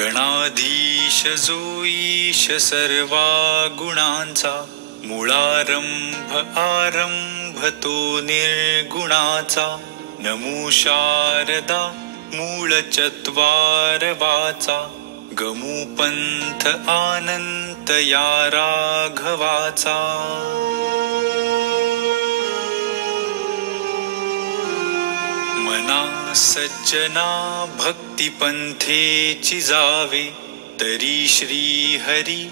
गणाधीश जो ईश सर्वा गुणांचा, मूळारंभ आरंभ तो निर्गुणाचा. नमो शारदा मूळ चत्वार वाचा, गमू पंथ आनंत या राघवाचा. मना सज्जना भक्ती पंथेची जावे, तरी श्री हरी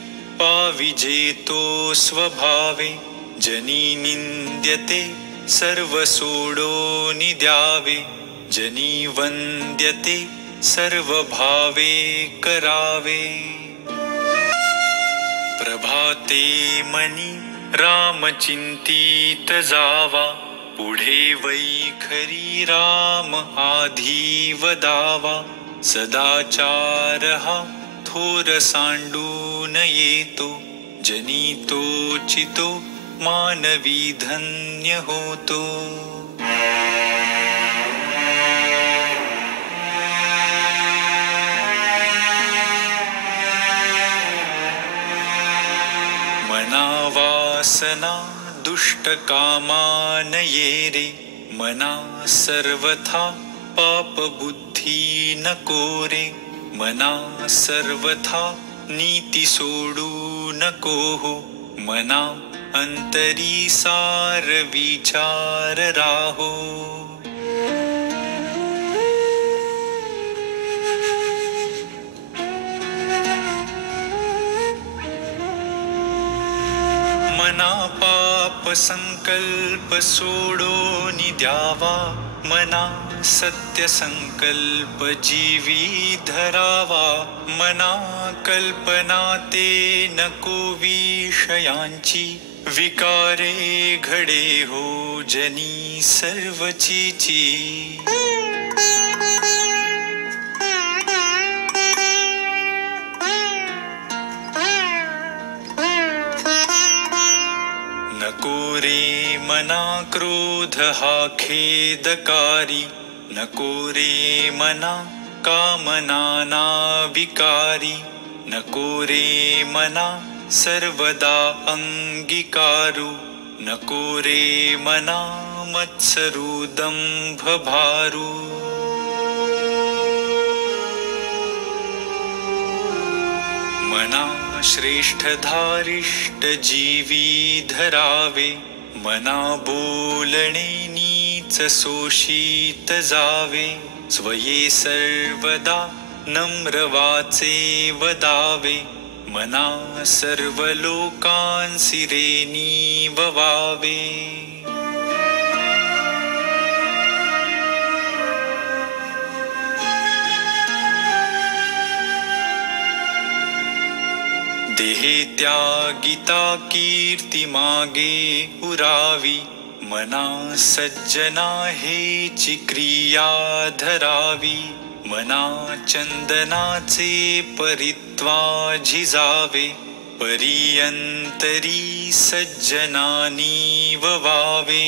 पाविजे तो स्वभावे. जनी निंद्यते सर्व सोडोनि द्यावे, जनी वंद्यते सर्व भावे करावे. प्रभाते मनी राम चिंतित जावा, पुढे वैखरी राम आधी वदावा. सदाचार हा थोर सांडून येतो, जनी तोचितो मानवी धन्य होतो. मना वासना दुष्ट कामा नये रे, मना सर्वथा पाप बुद्धी नको रे. मना सर्वथा नीती सोडू नको हो, मना अंतरी सार विचार राहो. मना पाप संकल्प सोडोनि द्यावा, मना सत्य संकल्प जीवी धरावा. मना कल्पना ते नको विषयांची, विकारे घडे हो जनी सर्वचीची. नको रे मना क्रोध हा खेदकारी, नको रे मना कामना ना विकारी. नको रे मना सर्वदा अंगीकारू, नको रे मना मत्सरू दंभ भारू. मना श्रेष्ठ धारिष्ट जीवी धरावे, मना बोलणे नीच सोशित जावे. स्वये सर्वदा नम्र वाचे वदावे, मना सर्व लोकांसी रे नीववावे. देहे त्यागिता कीर्ती मागे उरावी, मना सज्जना हेची क्रिया धरावी. मना चंदनाचे परित्वा झिजावे, परियंतरी सज्जनानी ववावे.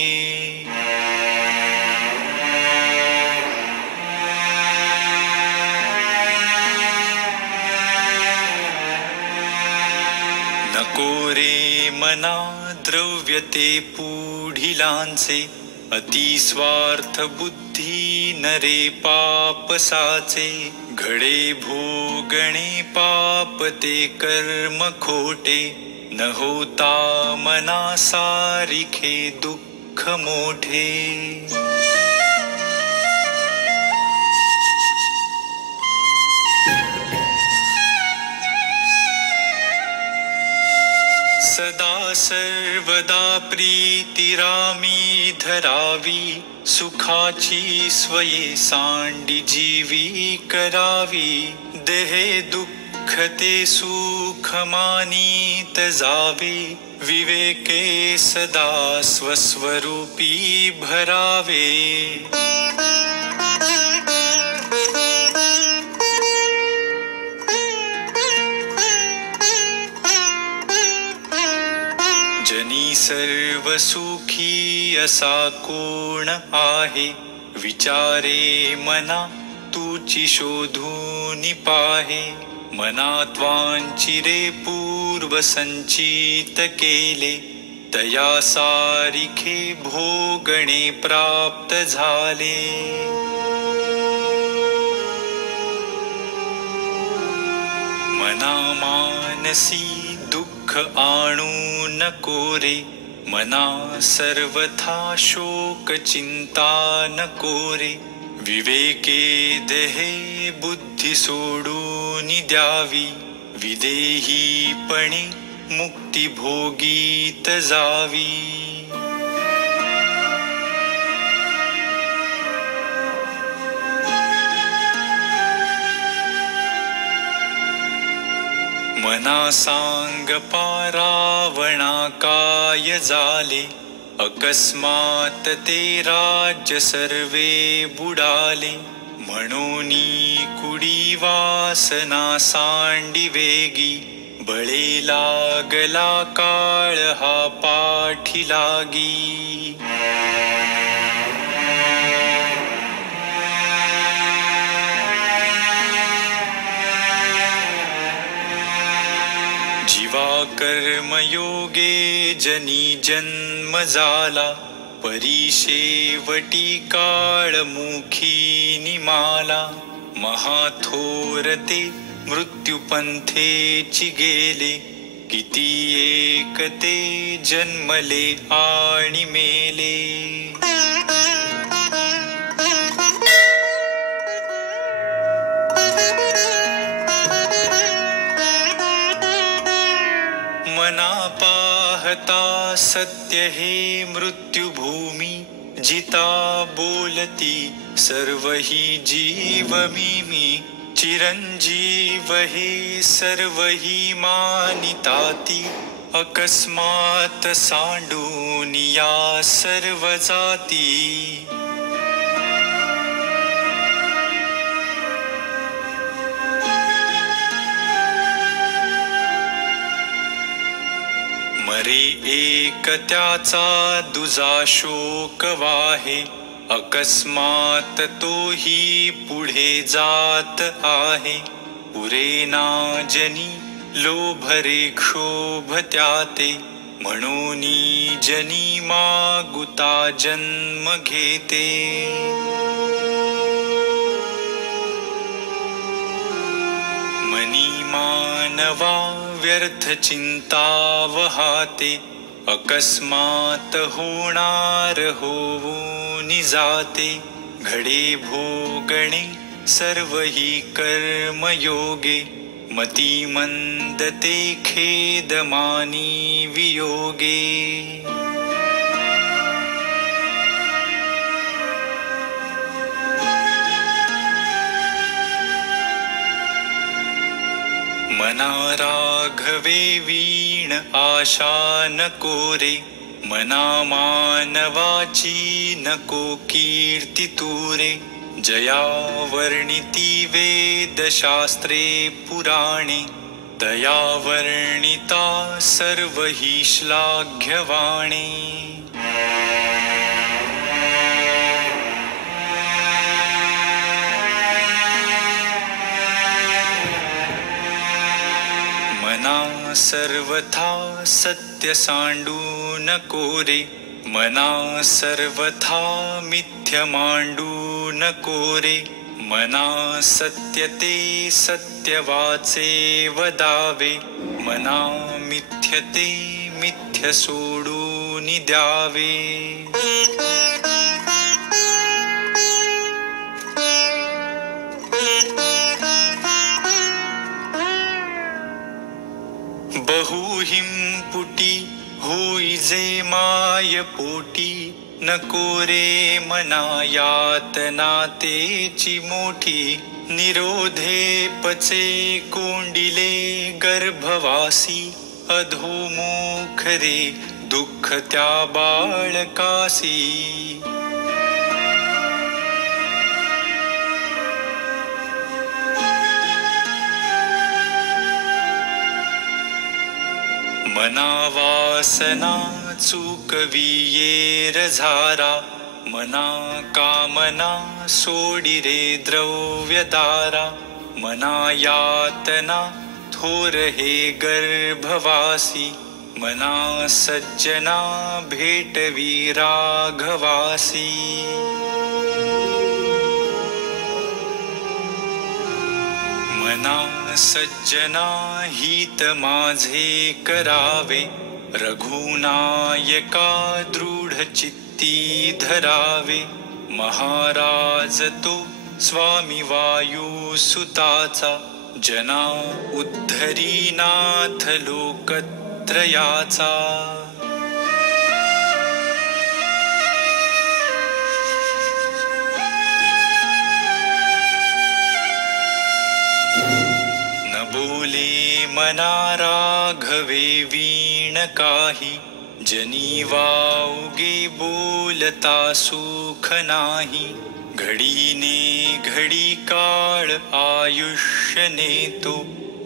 नको रे मना द्रव्यते पुढिलांचे, अति स्वार्थ बुद्धी नरे पापसाचे. घडे भोगणे पाप ते कर्म खोटे, न होता मना सारिखे दुःख मोठे. सदा सर्वदा प्रीती रामी धरावी, सुखाची स्वये सांडी जीवी करावी. देहे दुःख ते सुख मानीत जावे, विवेके सदा स्वस्वरूपी भरावे. जनी सर्व सुखी असा कोण आहे, विचारे मना तूची शोधून पाहे. मनात वांचिरे पूर्व संचित केले, तया सारिखे भोगणे प्राप्त झाले. मना मानसी दुःख आणू नको रे, मना सर्वथा शोक चिंता नको रे. विवेके देहे बुद्धी सोडून द्यावी, विदेहीपणे मुक्ती भोगीत जावी. मना सांग पारावणा काय झाले, अकस्मात ते राज्य सर्वे बुडाले. म्हणूनी कुडी वासना सांडी वेगी, बळे लागला काळ हा पाठी लागी. जीवा कर्मयोगे जनी जन्म झाला, परीशेवटी काळ मुखी निमाला. महाथोर ते मृत्युपंथेची गेले, किती एक ते जन्मले आणि मेले. मना पाहता सत्य हे मृत्युभूमी, जिता बोलती सर्व ही जीव मी. चिरंजीव हे सर्व ही मानिताती, अकस्मात सांडून या सर्व जाती. मरे एक त्याचा दुजा शोक वाहे, अकस्मात तोही पुढे जात आहे. पुरेना जनी लोभरे क्षोभ त्याते, म्हणूनी जनी मागुता जन्म घेते. मनी मानवा व्यर्थ चिंता वहाते, अकस्मात होणार होऊन जाते. घडे भोगणे सर्व ही कर्मयोगे, मती मंद ते खेदमानी वियोगे. मना राघवे वीण आशा नको रे, मना मानवाची नको कीर्ती तुरे. जया वर्णिती वेदशास्त्रे पुराणे, तया वर्णिता सर्व ही श्लाघ्यवाणे. मना सर्वथा सत्य सांडू नको रे, मना सर्वथा मिथ्य मांडू नको रे. मना सत्य ते सत्य वाचे वदावे, मना मिथ्य ते मिथ्य सोडून द्यावे. बहुहिंपुटी होई जे माय पोटी, नको रे मना यातना तेची मोठी. निरोधे पचे कोंडिले गर्भवासी, अधोमुख रे दुःख त्या बाळकासी. मना वासना चुकविये रझारा, मना कामना सोडी रे द्रव्यदारा. मना यातना थोर हे गर्भवासी मना सज्जना भेटवी राघवासी मना सज्जना हित माझे करावे रघुनायका दृढ चित्ती धरावे महाराज तो स्वामी वायू सुताचा जना उद्धरीनाथ लोकत्रयाचा न बोले मना राघवे वीण काही जनी वाऊगे बोलता सुख नाही घडीने घडी काळ आयुष्य नेतो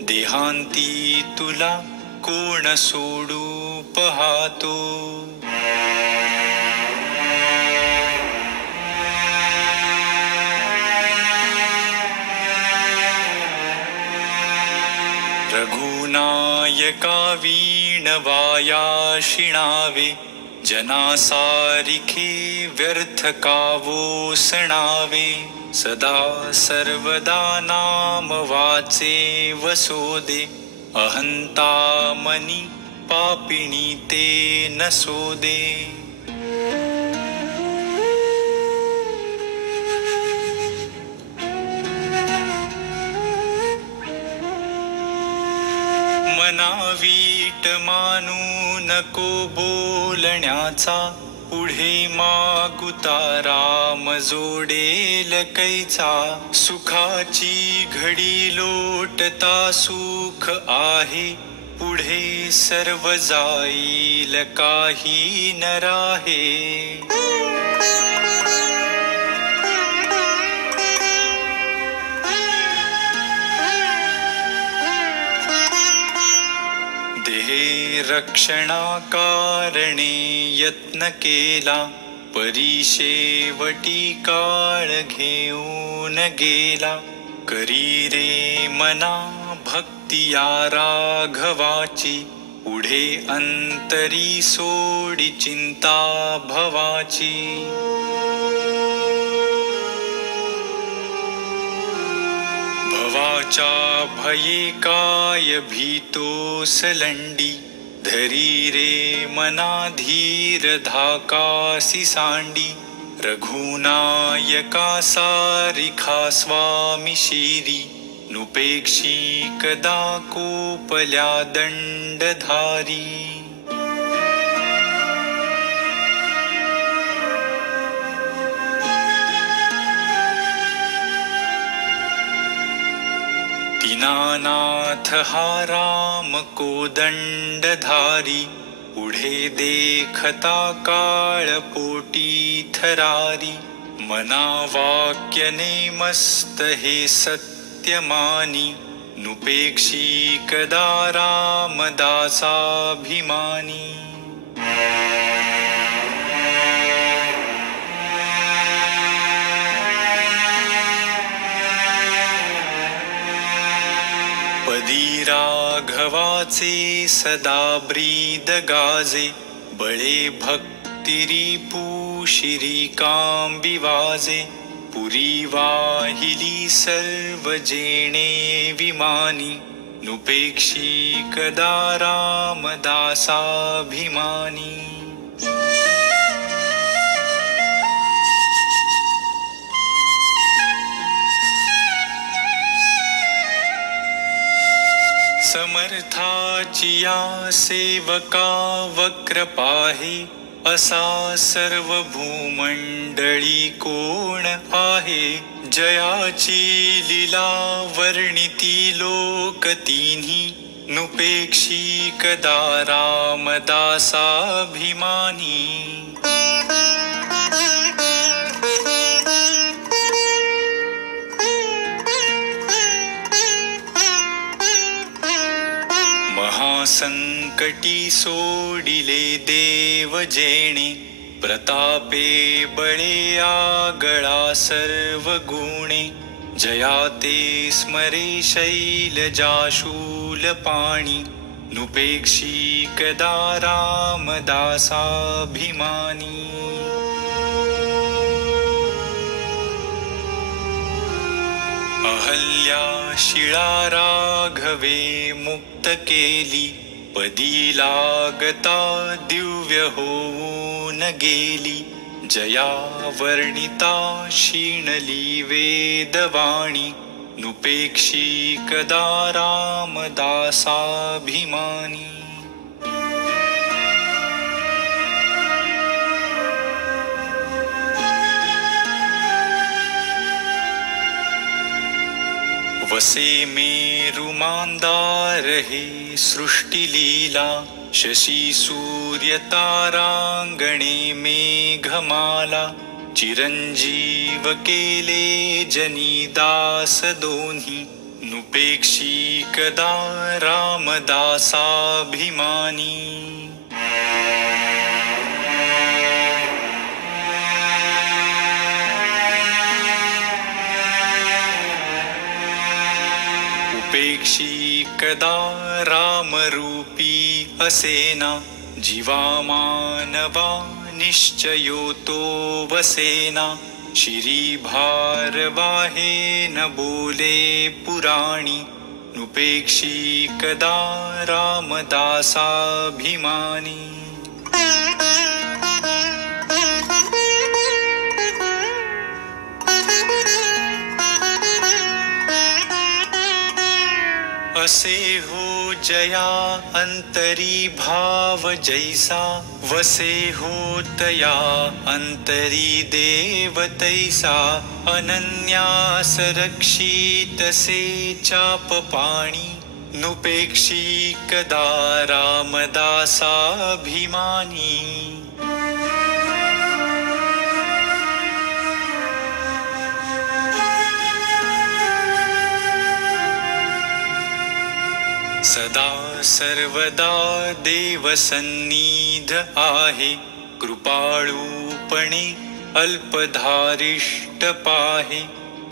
देहांती तुला कोण सोडू पाहतो रघुनायका वीण वाया शिणावे जना सारिखे व्यर्थ कावो सणावे सदा सर्वदा नाम वाचे वसोदे अहंता मनी पापिणी ते नसोदे मना वीट मानू नको बोलण्याचा पुढे मागुता राम जोडेल कैचा सुखाची घडी लोटता सुख आहे पुढे सर्व जाईल काही न राहे देहे रक्षणा कारणे यत्न केला परिशेवटी काळ घेऊन गेला करी रे मना भक्ती या राघवाची पुढे अंतरी सोडी चिंता भवाची भवाच्या भये काय भीतोस लंडी धरी रे मना धीर धाकासी सांडी रघुनायका सारिखा स्वामी शिरी नुपेक्षी कदा कोपल्या दंडधारी दीनानाथ हा राम कोदंडधारी पुढे देखता काळ पोटी थरारी मना वाक्यने मस्त हे सत्यमानी नुपेक्षी कदा रामदासाभिमानी पदी राघवाचे सदा ब्रीद गाजे बळे भक्तिरी पुशिरी कांबी वाजे पुरी वाहिली सर्व जेणे विमानी नुपेक्षी कदा रामदासाभिमानी समर्थाची या सेवका वक्र पाहे असा सर्व भूमंडळी कोण आहे जयाची लीला वर्णिती लोक तिन्ही नुपेक्षी कदा रामदासाभिमानी महासंकटी सोडिले देव जेणे प्रतापे बळे आगळा सर्व गुणे जयाते स्मरे शैलजाशूलपाणि नुपेक्षी कदा रामदासाभिमानी अहल्या शिळा राघवे मुक्त केली पदी लागता दिव्य होऊन गेली जया वर्णिता क्षीणली वेदवाणी नुपेक्षी कदा रामदासाभिमानी वसे मेरु मांदार हे सृष्टि लीला शशि सूर्य तारांगणे मेघमाला चिरंजीव केले जनीदास दोन्ही नुपेक्षी कदा रामदासाभिमानी उपेक्षी कदा रामरूपी असेना जीवा मानवा निश्चयो तो वसेना शिरी भारवाहे न बोले पुराणी नुपेक्षी कदा रामदासाभिमानी असे हो जया अंतरी भाव जैसा वसे हो तया अंतरी देव तैसा अनन्यास रक्षित से चाप पाणी नुपेक्षी कदा रामदासाभिमानी सदा सर्वदा देव सन्निध आहे कृपाळूपणे अल्पधारिष्ट पाहे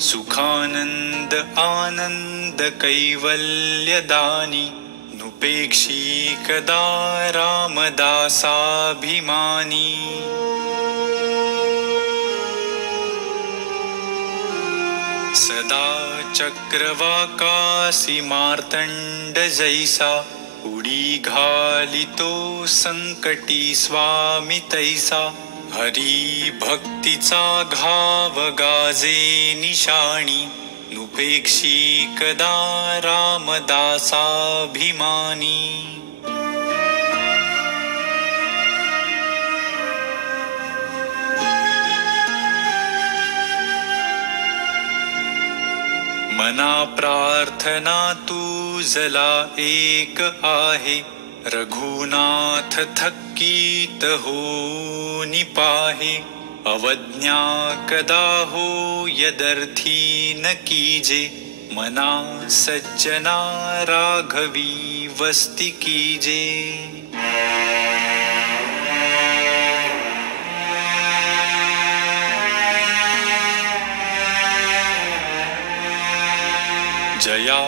सुखानंद आनंद कैवल्यदानी नुपेक्षी कदा रामदासाभिमानी सदा चक्रवाकासी मार्तंड जैसा उडी घालितो संकटी स्वामी तैसा हरी भक्तीचा घाव गाजे निशाणी नुपेक्षी कदा रामदासाभिमानी मना प्रार्थना तुझला एक आहे रघुनाथ थक्कीत होऊनि पाहे अवज्ञा कदा हो यदर्थी न कीजे मना सज्जना राघवी वस्ती कीजे जया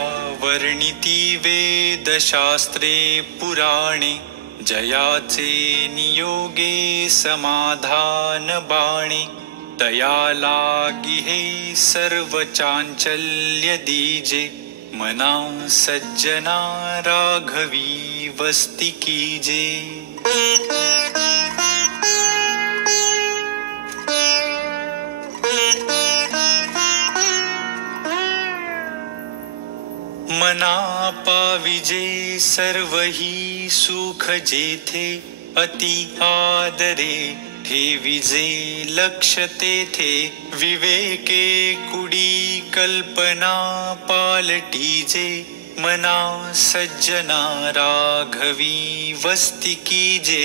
वर्णिती वेदशास्त्रे पुराणे जयाचे नियोगे समाधान बाणे तया लागी हे सर्व चांचल्य दीजे मना सज्जना राघवी वस्ती कीजे मना पाविजे सर्वही सुख जेथे अति आदरे ठेविजे लक्ष तेथे विवेके कुडी कल्पना पालटीजे मना सज्जना राघवी वस्ती कीजे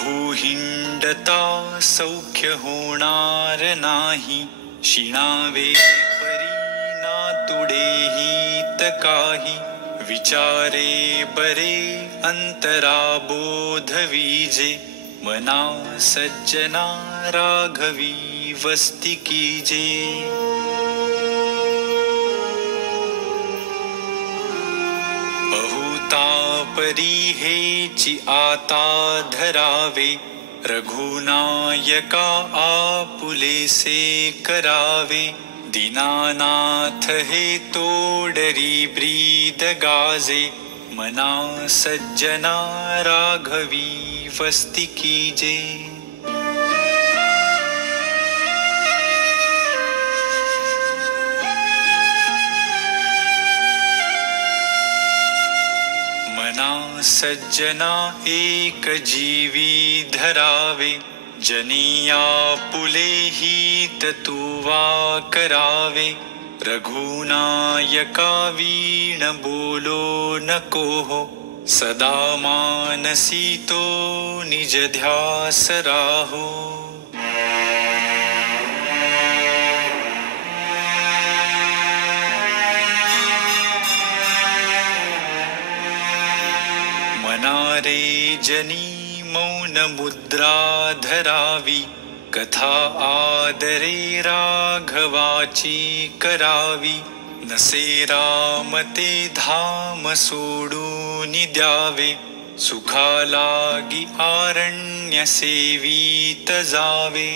बहुहिंडता सौख्य होणार नाही शिणावे परी ना तुडे हित काही विचारे बरे अंतरा बोध विजे मना सज्जना राघवी वस्ती कीजे बहुता परी हेची आता धरावे रघुनायका आपुलेसे करावे दीनानाथ हे तोडरी ब्रीद गाजे मना सज्जना राघवी वस्ती कीजे मना सज्जना एक जीवी धरावे जनिया पुले हित तुवा करावे रघुनायका वीण बोलो नको हो सदा मानसी तो निज ध्यास राहो मनारे जनी मौन मुद्रा धरावी कथा आदरे राघवाची करावी नसे रामते धाम सोडून द्यावे सुखा लागी आरण्य सेवीत जावे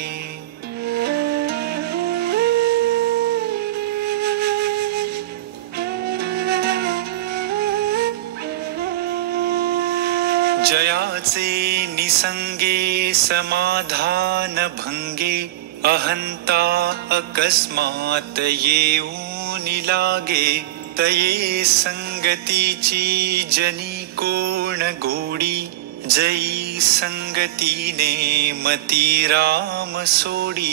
जयाचे निसंगे समाधान भंगे अहंता अकस्मात येऊन लागे तये संगतीची जनी कोण गोडी जई संगतीने मती राम सोडी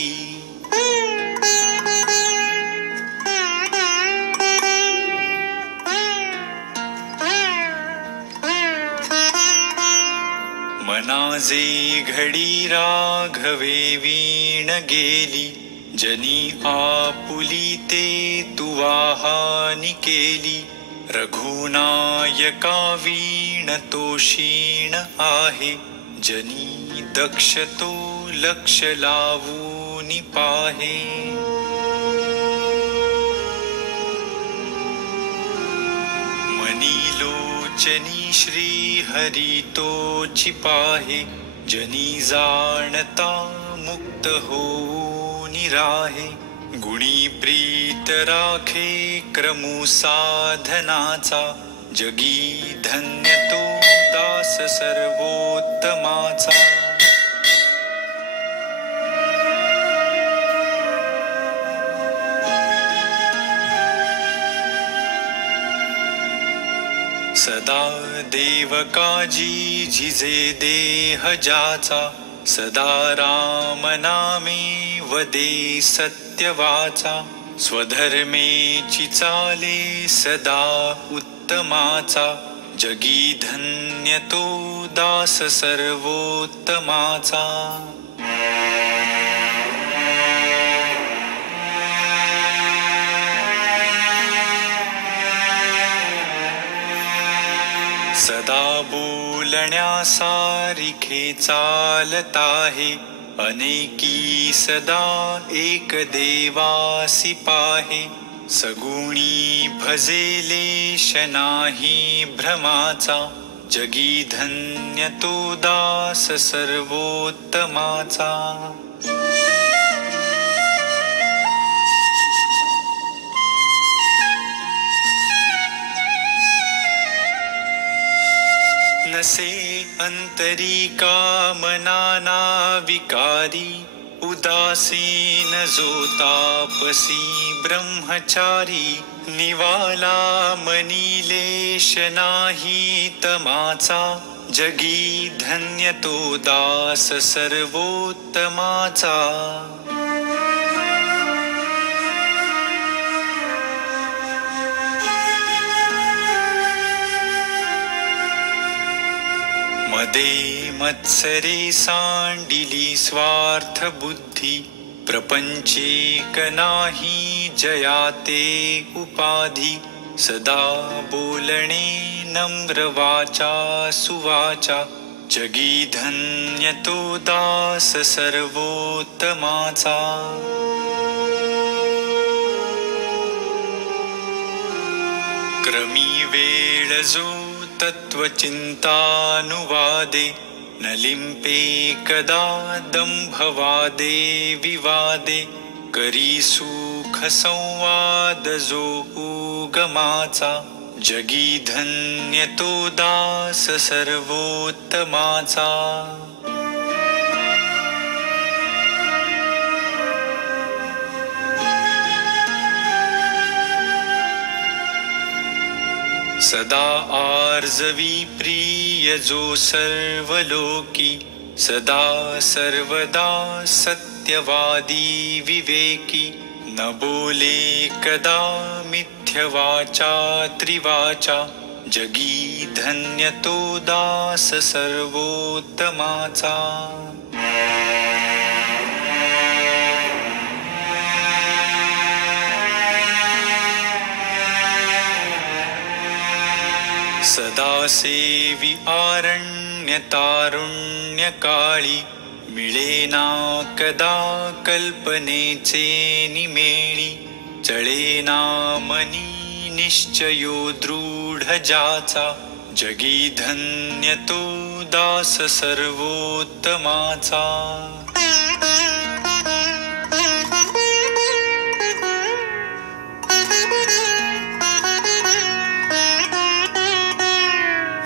मनाजे घडी राघवे वीण गेली जनी आपुली ते तुवाहानी केली रघुनायका वीण तो क्षीण आहे जनी दक्ष तो लक्ष लावूनी पाहे मनी लोचनी श्री हरि तो चिपाहे जनी जाणता मुक्त हो निराहे गुणी प्रीत राखे क्रमू साधनाचा जगी धन्य तो दास सर्वोत्तमाचा सदा देवकाजी झिजे देह जाचा सदा राम नामे वदे सत्यवाचा स्वधर्मेची चाले सदा उत्तमाचा जगी धन्य तो दास सर्वोत्तमाचा सदा बोलण्या सारिखे चालत आहे अनेकी सदा एक देवासी पाहे सगुणी भजेलेश नाही भ्रमाचा जगी धन्य तो दास सर्वोत्तमाचा नसे अंतरी कामना विकारी उदासीन जो तापसी ब्रह्मचारी निवाला मनीलेश नाही तमाचा जगी धन्य तो दास सर्वोत्तमाचा मदे मत्सरे सांडिली स्वार्थ बुद्धी प्रपंचीक नाही जयाते उपाधी सदा बोलणे नम्र वाचा सुवाचा जगी धन्य तो दास सर्वोत्तमाचा क्रमी वेळ जो तत्वचिंतानुवादे न लिंपे कदा दंभवादे विवादे करी सुख संवाद जो उगमाचा जगी धन्य तो दास सर्वोत्तमाचा सदा आर्जवी प्रिय जो सर्वलोकी सदा सर्वदा सत्यवादी विवेकी न बोले कदा मिथ्यवाचा त्रिवाचा जगी धन्य तो दास सर्वोत्तमाचा सदा सेवी आरण्य तारुण्य काळी मिळेना कदा कल्पनेचे निमेळी चळेना मनी निश्चयो दृढ जाचा जगी धन्य तो दास सर्वोत्तमाचा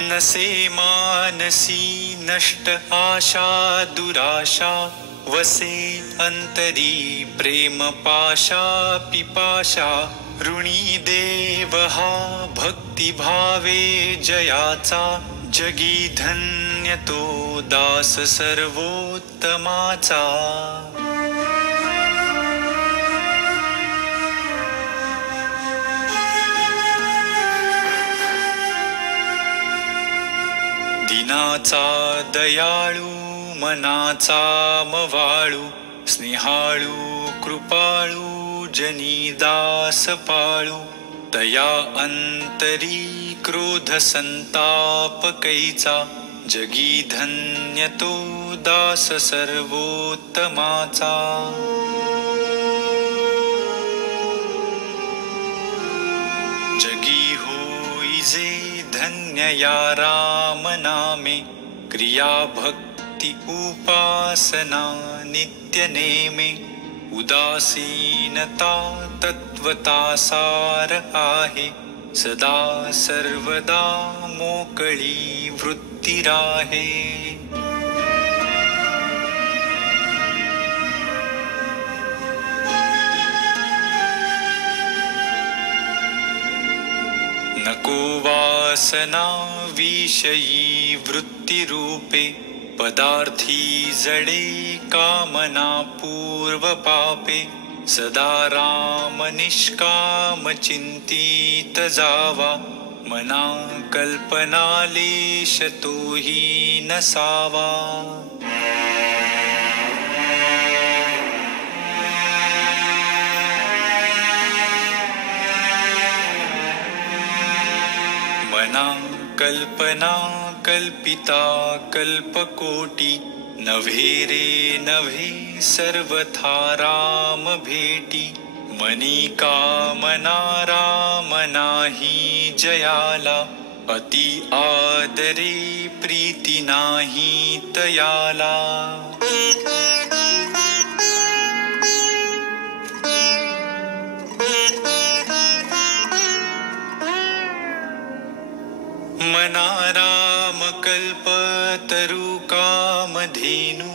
नसे मानसी नष्ट आशा दुराशा वसे अंतरी प्रेम पाशा पिपाशा ऋणी देव हा भक्ती भावे जयाचा जगी धन्य तो दास सर्वोत्तमाचा दिनाचा दयाळू मनाचा मवाळू स्नेहाळू कृपाळू जनी दास पाळू तया अंतरी क्रोध संताप कैचा जगी धन्य तो दास सर्वोत्तमाचा जगी होई जे धन्य या राम नामे क्रिया भक्ति उपासना नित्य नेमे उदासीनता तत्वता सार आहे सदा सर्वदा मोकळी वृत्ती राहे नको वासना विषयी वृत्ती रूपे पदार्थी जडे कामना पूर्व पापे सदा राम निष्काम चिंतित जावा मना कल्पना लेश तोही नसावा मना कल्पना कल्पिता कल्पकोटी नव्हे रे नव्हे सर्वथा राम भेटी मनी कामना राम नाही जयाला अति आदरे प्रीती नाही तयाला मना राम कल्प तरु कामधेनु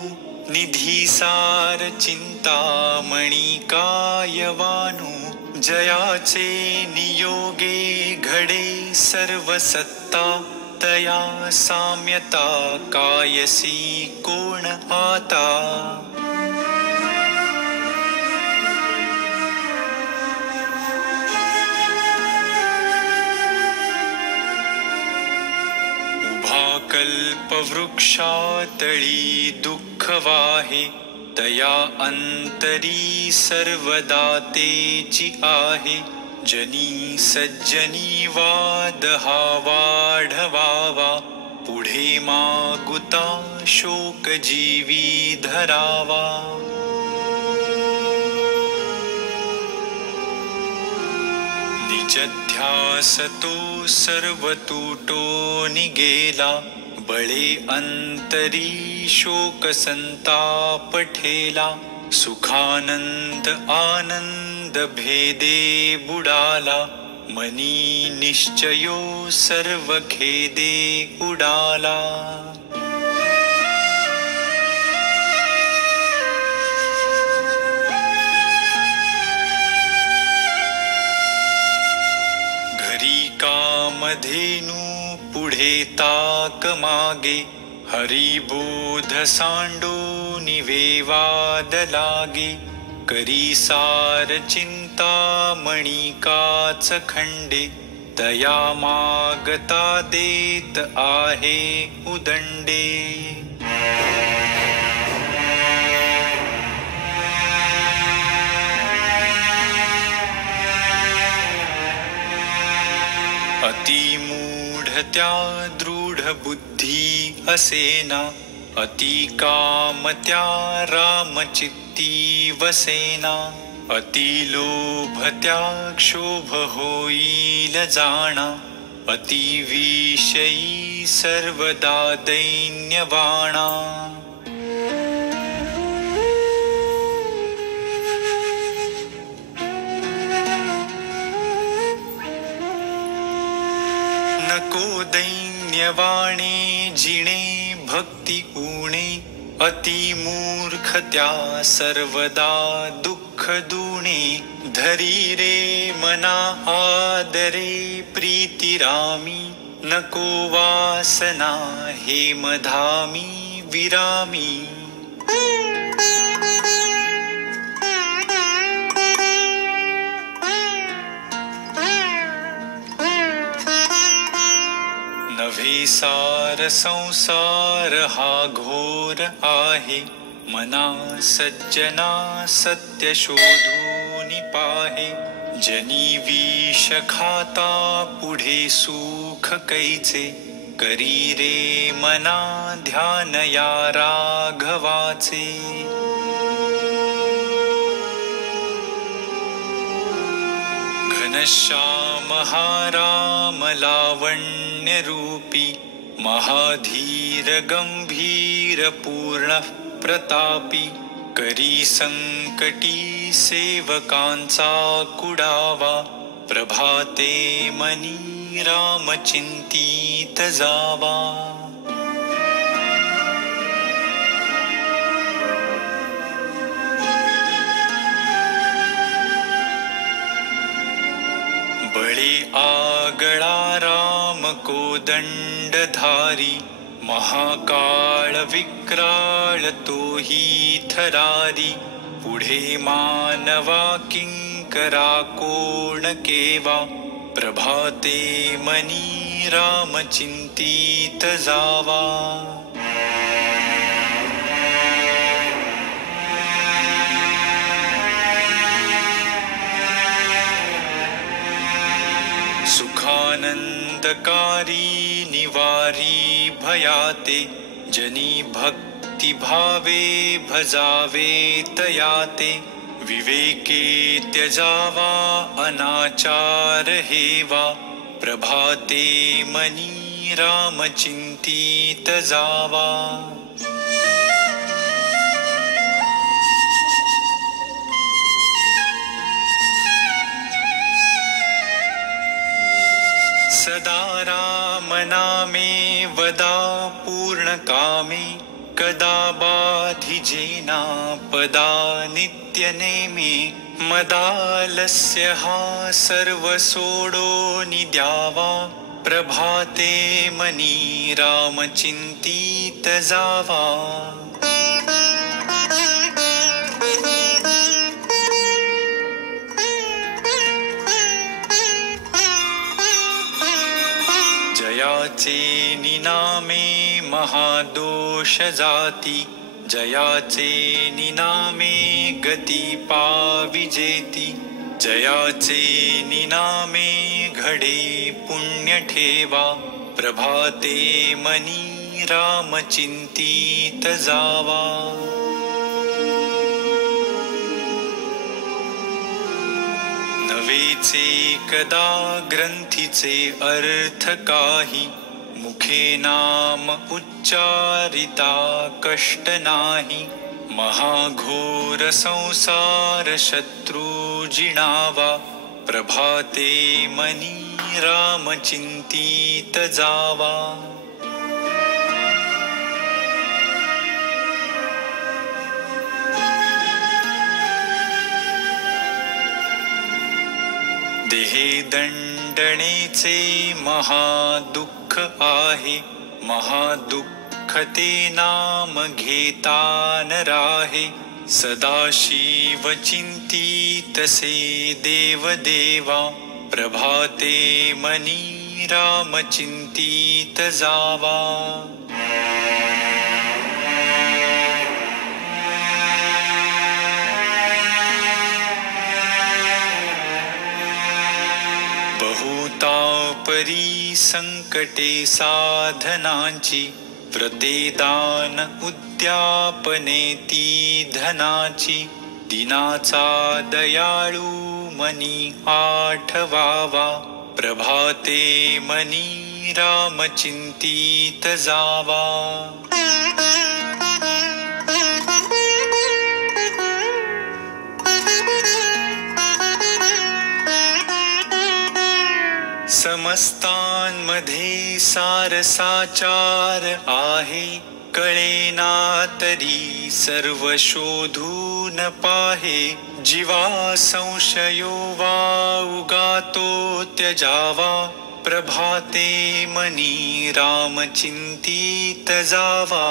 निधी सार चिंतामणी कायवानु जयाचे नियोगे घडे सर्व सत्ता तया साम्यता कायसी कोण आता कल्पवृक्षातळी दुःख वाहे तया अंतरी सर्वदा तेची आहे जनी सज्जनी वाद हा वाढवावा, पुढे मागुता शोक जीवी धरावा. निजध्यास तो सर्व तुटो निगेला, बळे अंतरी शोक संताप ठेला. सुखानंद आनंद भेदे बुडाला, मनी निश्चयो सर्व खेदे उडाला. घरी कामधेनु पुढे ताक मागे, हरिबोध सांडो निवेवाद लागे. करी सार चिंता मणिकाच खंडे, दया मागता देत आहे उदंडे. अति मूढ त्या दृढ बुद्धी असेना, अति काम त्या रामचित्ती वसेना. अति लोभ त्या क्षोभ होईल जाणा, अति विषयी सर्वदा दैन्यवाणा. नको दैन्यवाणे जिणे भक्ती उणे, अति मूर्ख त्या सर्वदा दुःख दुणे. धरी रे मना आदरे प्रीती रामी, नको वासना हे मधामी विरामी. नव्हे सार संसार हा घोर आहे, मना सज्जना सत्य शोधून पाहे. जनी विष खाता पुढे सुख कैचे, करी रे मना ध्यान या राघवाचे. घनश्याम हा राम लावण्य रूपी, महाधीर गंभीर पूर्ण प्रतापी. करी संकटी सेवकांचा कुडावा, प्रभाते मनी राम चिंतीत जावा. बळे आगळा राम कोदंडधारी, महाकाळ विक्राळ तोही थरारी. पुढे मानवा किंकरा कोण केवा, प्रभाते मनी राम चिंतीत जावा. सुखानंदकारी निवारी भयाते, जनी भक्ति भावे भजावे तयाते. विवेके त्यजावा अनाचार हेवा, प्रभाते मनी राम चिंतीत जावा. सदा राम नामे वदा पूर्ण कामे, कदा बाधिजेना पदा नित्य नेमे. मदालस्य हा सर्व सोडो निद्यावा, प्रभाते मनी राम चिंतीत जावा. जयाचे निनामे महादोष जाती, जयाचे निनामे गती पाविजेती. जयाचे निनामे घडे पुण्य ठेवा, प्रभाते मनी राम चिंतित जावा. नवेचे कदा ग्रंथीचे अर्थ काही, मुखे नाम उच्चारिता कष्ट नाही. महाघोर संसार शत्रु जिणावा, प्रभाते मनी राम चिंतित जावा. देहे दंडणेचे महादुःख आहे, महादुःख ते नाम घेता न राहे. सदाशिव चिंतितसे देव देवा, प्रभाते मनी राम चिंतित जावा. बहुतापरी संकटे साधनांची, व्रतेदान उद्यापने ती धनाची. दिनाचा दयाळू मनी आठवावा, प्रभाते मनी राम चिंतित जावा. समस्तांमध्ये सारसाचार आहे, कळेना तरी सर्व शोधून पाहे. जीवा संशयो वा उगातो त्यजावा, प्रभाते मनी राम चिंतित जावा.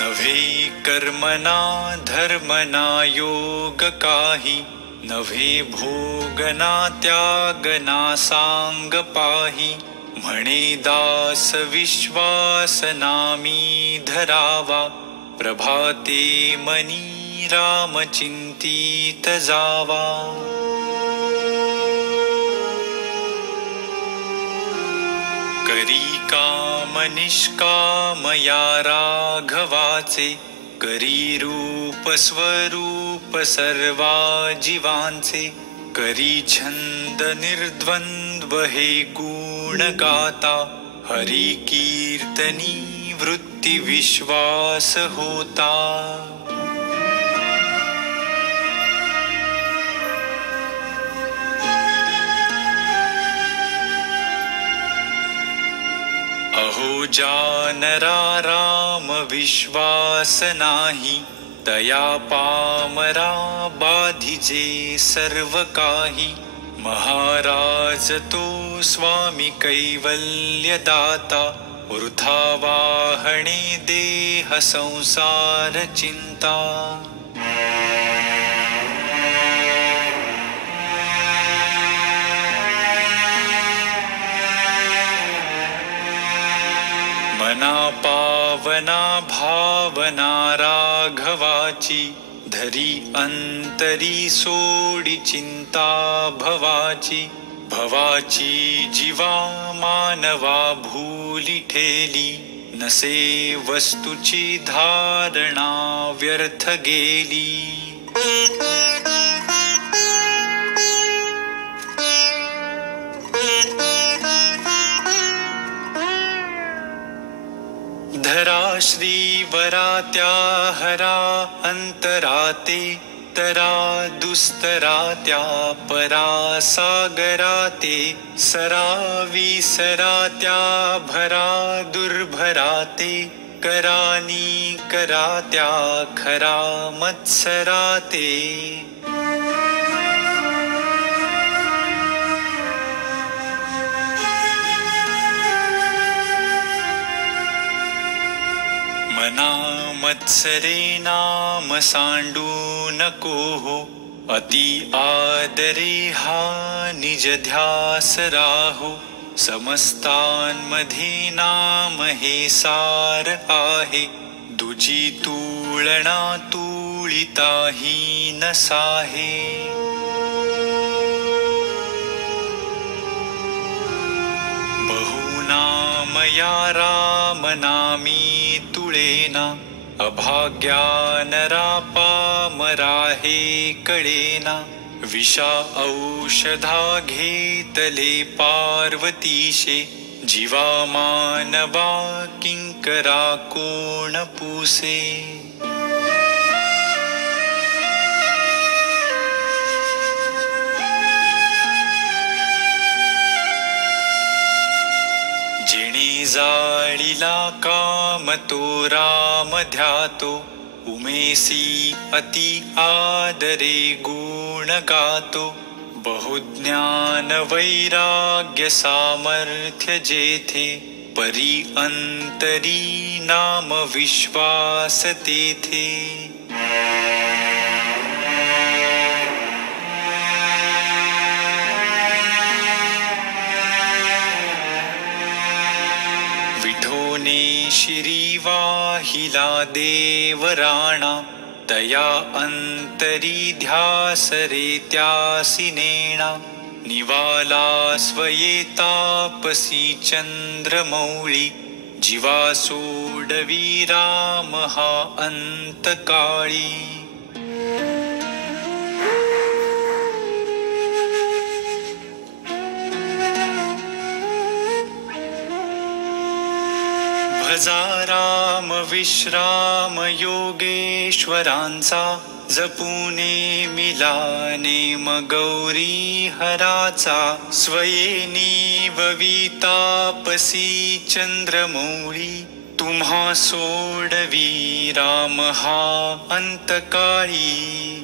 नव्हे कर्मना धर्मना योग काही, नव्हे भोगना त्यागना सांग पाही. म्हणे दास विश्वास नामी धरावा, प्रभाते मनी राम चिंतित जावा. करी काम निष्काम या राघवाचे, करी रूप स्वरूप सर्वा जीवांचे. करी छंद निर्द्वंद्व हे गुण गाता, हरी कीर्तनी वृत्ती विश्वास होता. अहो जानरा राम विश्वास नाही, दया पामरा बाधिजे सर्व काही. महाराज तो स्वामी कैवल्य दाता, वृथा वाहणे देह संसार चिंता. मना पावना भावना राघवाची, धरी अंतरी सोडी चिंता भवाची. भवाची जीवा मानवा भूली ठेली, नसे वस्तूची धारणा व्यर्थ गेली. धरा श्रीवरा त्या हरा अंतराते, तरा दुस्तरा त्या परा सागराते. सरा विसरा त्या भरा दुर्भराते, करानी करा त्या खरा मत्सराते. मना मत्सरे नाम सांडू नको हो, अति आदरे हा निज ध्यास राहो. समस्तांमध्ये नाम हे सार आहे. दुजी तुळना तुळिताही नसाहे. बहुनाम या राम नामी तुळेना. अभाग्या नरा पामरा हे कळेना. विषा औषधा घेतले पार्वतीशे. जीवा मानवा किंकरा कोण पुसे. जिणे जाळिला काम तो राम ध्यातो. उमेसी अति आदरे गुण गातो. बहुज्ञान वैराग्य सामर्थ्य जेथे. परी अंतरी नाम विश्वास तेथे. विठोने शिरी वाहिला देवराणा. तया अंतरी ध्यास रे त्यासी नेणा. निवाला स्वये तापसी चंद्रमौळी. जीवा सोडवी राम हा अंतकाळी. भजा राम विश्राम योगेश्वरांचा. जपुने मिलाने गौरी हराचा. स्वये निववितापसी चंद्रमौळी. तुम्हा सोडवी राम हा अंतकाळी.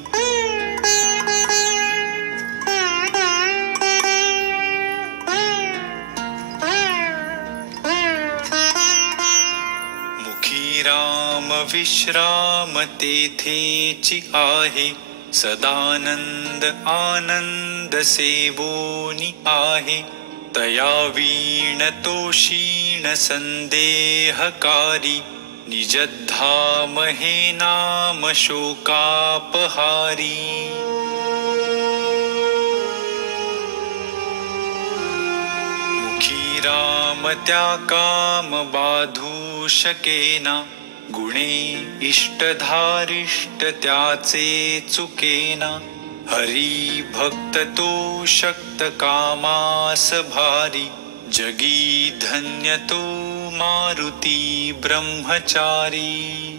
राम विश्राम तेथेची आहे. सदानंद आनंद सेवोनी आहे. तया वीण तो क्षीण संदेहकारी. निजधाम हे नाम शोकापहारी. मुखी राम त्या काम बाधू शकेना. गुणे इष्टधारिष्ट त्याचे चुकेना. हरी भक्त तो शक्त कामास भारी. जगी धन्य तो मारुती ब्रह्मचारी.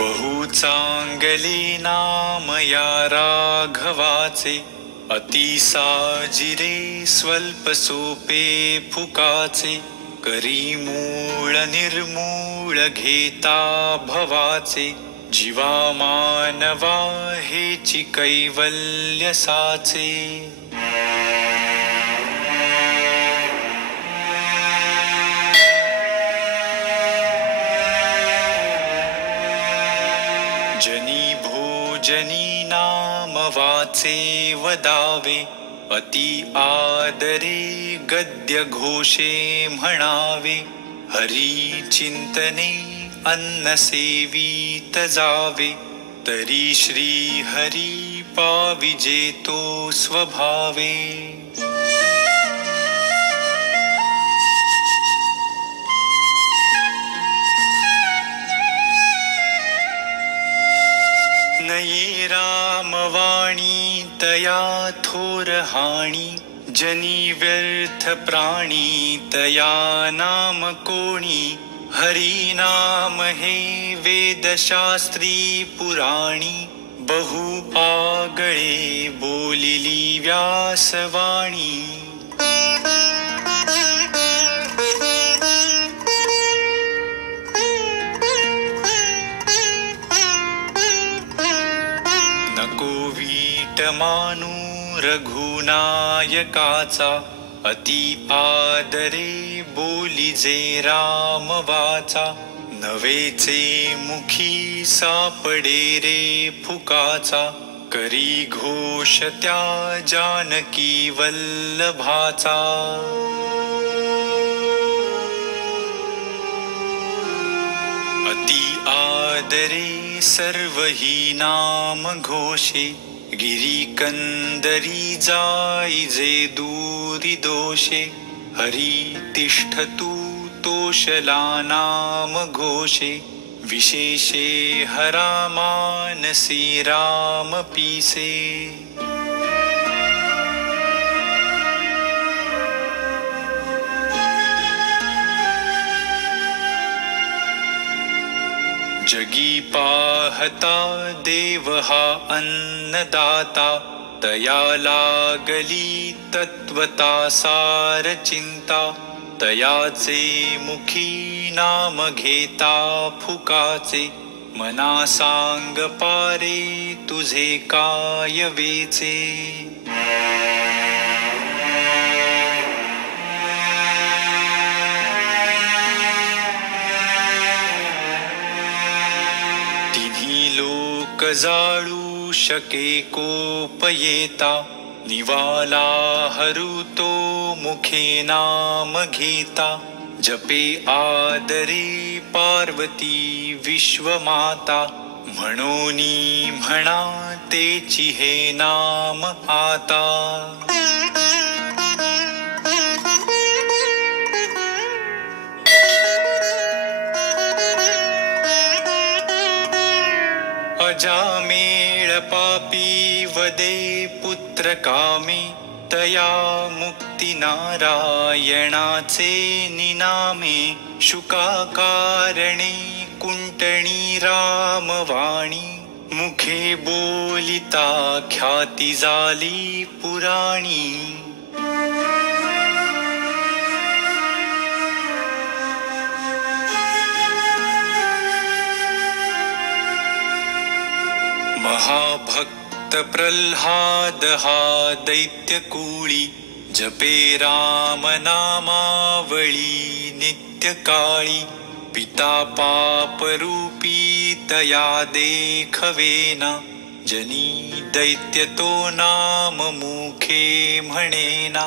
बहु चांगले नाम या राघवाचे. अति साजिरे स्वल्प सोपे फुकाचे. करी मूळ निर्मूळ घेता भवाचे. जीवा मानवा हेची कैवल्य साचे. जनी भोजनी नाम वाचे वदावे. अति आदरे गद्य घोषे म्हणावे. हरी चिंतने अन्न सेवित जावे. तरी श्री हरी पाविजे तो स्वभावे. नये रामवाणी तया थोर हाणी. जनी व्यर्थ प्राणी तया नाम कोणी. हरी नाम हे वेदशास्त्री पुराणी. बहु आगळे बोलिली व्यासवाणी. मानू रघुनायकाचा. अति आदरे बोलिजे राम वाचा. नवेचे मुखी सापडे रे फुकाचा, करी घोष त्या जानकी वल्लभाचा. अति आदरे सर्वही नाम घोषे, गिरी कंदरी जाईजे दूरी दोषे. हरी तिष्ठतु तोषला नाम घोषे, विशेषे हरा मानसी राम पीसे. जगी पाहता देव हा अन्नदाता, तया लागली तत्वता सार चिंता. तयाचे मुखी नाम घेता फुकाचे, मना सांग पारे तुझे काय वेचे. तिन्ही लोक जाळू शके कोप येता, निवाला हरुतो मुखे नाम घेता. जपे आदरे पार्वती विश्वमाता, म्हणोनी म्हणा तेची हे नाम आता. अजामेळ पापी वदे पुत्र कामे, तया मुक्ती नारायणाचे निनामे. शुकाकारणे कुंटणी रामवाणी, मुखे बोलिता ख्याती झाली पुराणी. महाभक्त प्रल्हाद हा दैत्यकूळी, जपे राम नामावळी नित्य काळी. पिता पाप रूपी तया देखवेना, जनी दैत्य तो नाम मुखे म्हणेना.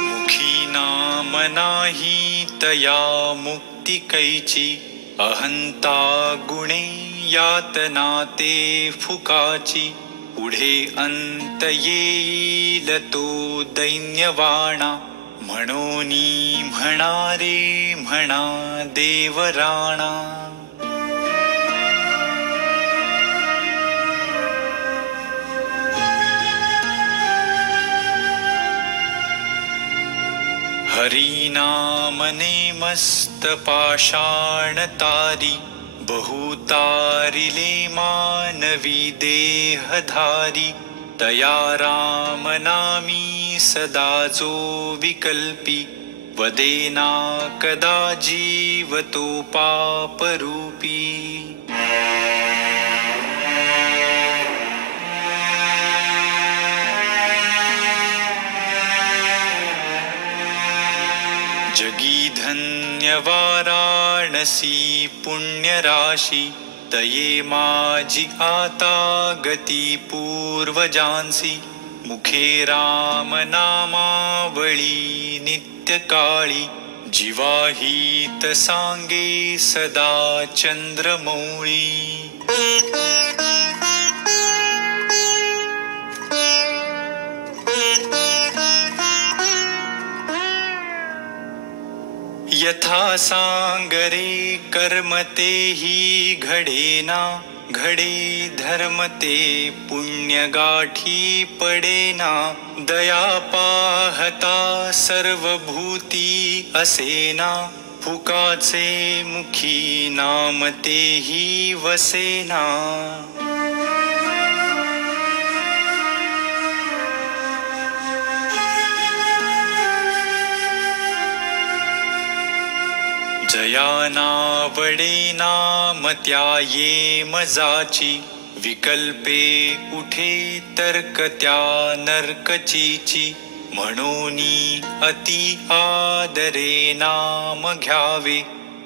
मुखी नाम नाही तया मुक्ती कैची, अहंता गुणे यातना ते फुकाची. पुढे अंत येईल तो दैन्यवाणा, म्हणोनी म्हणा रे म्हणा देवराणा. हरी नामने मस्त पाषाण तारी, बहुतारिले मानवी देहधारी. तया राम नामी सदा जो विकल्पी, वदेना कदा जीव तो पापरूपी. जगी धन्य वाराणसी पुण्यराशी, तये माझी आता गती पूर्वजांसी. मुखे राम नामावळी नित्य काळी, जीवाहित सांगे सदा चंद्रमौळी. यथा सांगरे कर्म तेही घडेना, घडे धर्म ते पुण्य गाठी पडेना. दया पाहता सर्व भूती असेना, फुकाचे मुखी नाम तेही वसेना. जया नावडे नाम त्या ये मजाची, विकल्पे उठे तर्क त्या नरकचीची. म्हणूनी अति आदरे नाम घ्यावे,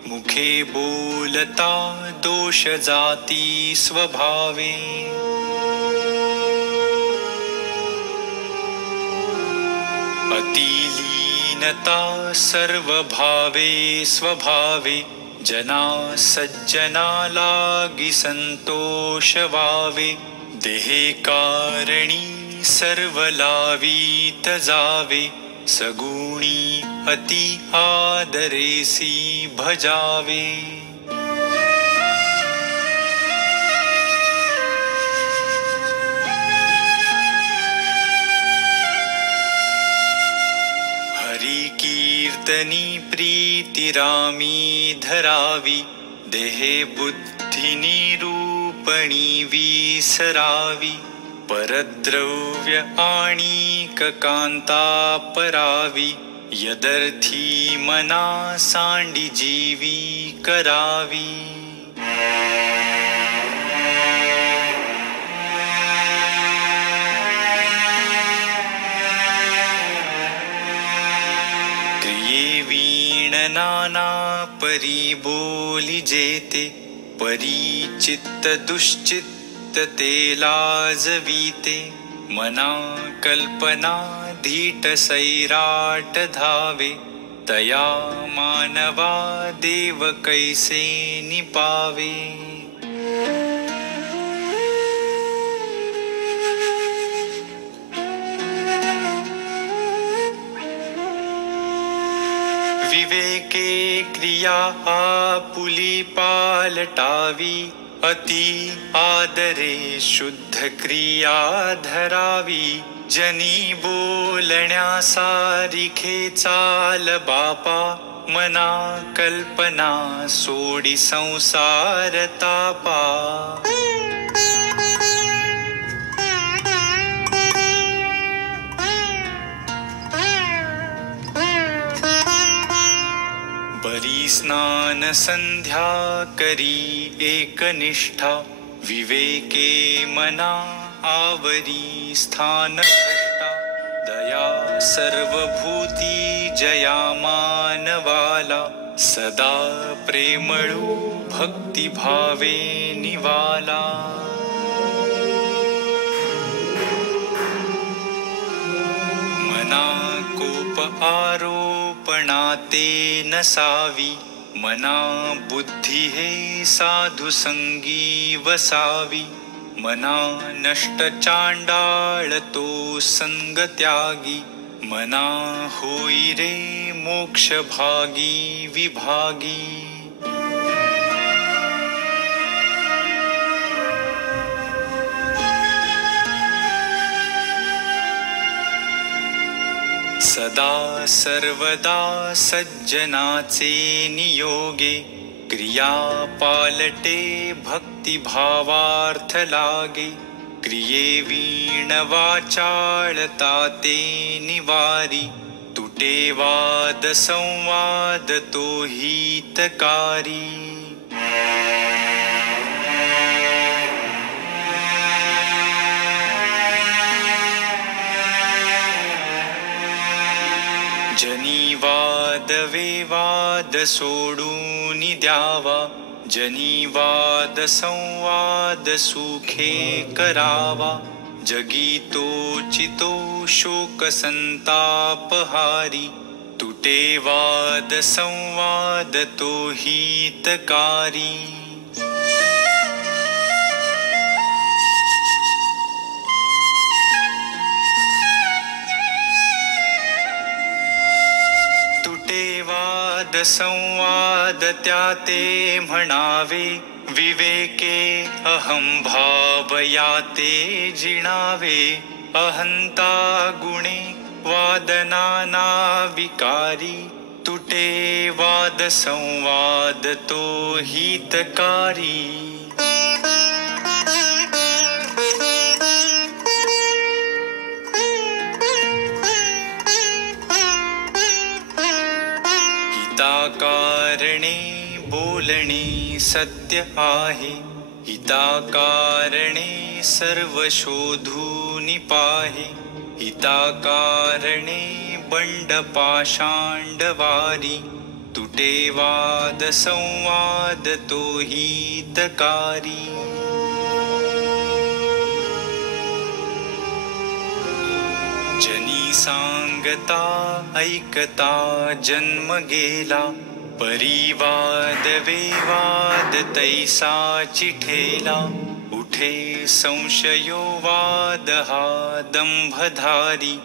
मुखे बोलता दोष जाती स्वभावे. अतिलीनता सर्व भावे स्वभावे, जना सज्जना लागी संतोष वावे. देहे कारणी सर्व लावीत जावे, सगुणी अति आदरेसी भजावे. हरि कीर्तनी प्रीती रामी धरावी, देहे बुद्धी निरूपणी विसरावी. परद्रव्य आणिक कांता परावी, यदर्थी मना सांडी जीवी करावी. क्रिये वीण नाना परी बोली जेते, परी चित्त दुश्चित्त ते लाजवीते. मना कल्पना धीट सैराट धावे, तया मानवा देव कैसे निपावे. विवेके क्रिया आपुली पालटावी, अति आदरे शुद्ध क्रिया धरावी. जनी बोलण्या सारिखे चाल बापा, मना कल्पना सोडी संसार तापा. बरी स्नान संध्या करी एकनिष्ठा, विवेके मना आवरी स्थान भ्रष्टा. दया सर्वभूती जया मानवाला, सदा प्रेमळू भक्ती भावे निवाला. मना कोप आरोपणाते नसावी, मना बुद्धी हे साधु संगी वसावी. मना नष्ट चांडाळ तो संग त्यागी, मना होई रे मोक्ष भागी विभागी. सदा सर्वदा सज्जनाचे नियोगे, क्रिया पालटे भक्ती भावार्थ लागे. क्रिये वीण वाचाळता ते निवारी, तुटे वाद संवाद तो हितकारी. जनी वाद विवाद सोडून द्यावा, जनी वाद संवाद सुखे करावा. जगी तोचितो शोक संताप हारी, तुटे वाद संवाद तो हितकारी. वाद संवाद त्याते म्हणावे, विवेके अहं भाव याते जिणावे. अहंता गुणे वादनाना विकारी, तुटे वाद संवाद तो हितकारी. हिताकारणे बोलणे सत्य आहे, हिताकारणे सर्व शोधून पाहे. हिताकारणे बंडपाषांडवारी तुटे वाद संवाद तो हितकारी जनी सांगता ऐकता जन्म गेला परिवाद विवाद तैसा चिठेला उठे संशयो वाद हा दंभधारी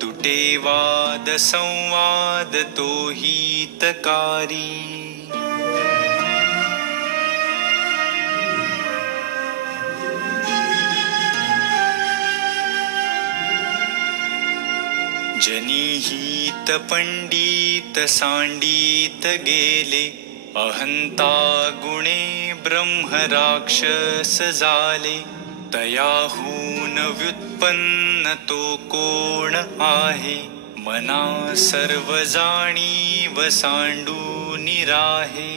तुटे वाद संवाद तो हितकारी जनिहित पंडित सांडित गेले अहंता गुणे ब्रह्म राक्षस झाले तयाहून व्युत्पन्न तो कोण आहे मना सर्व जाणीव सांडून राहे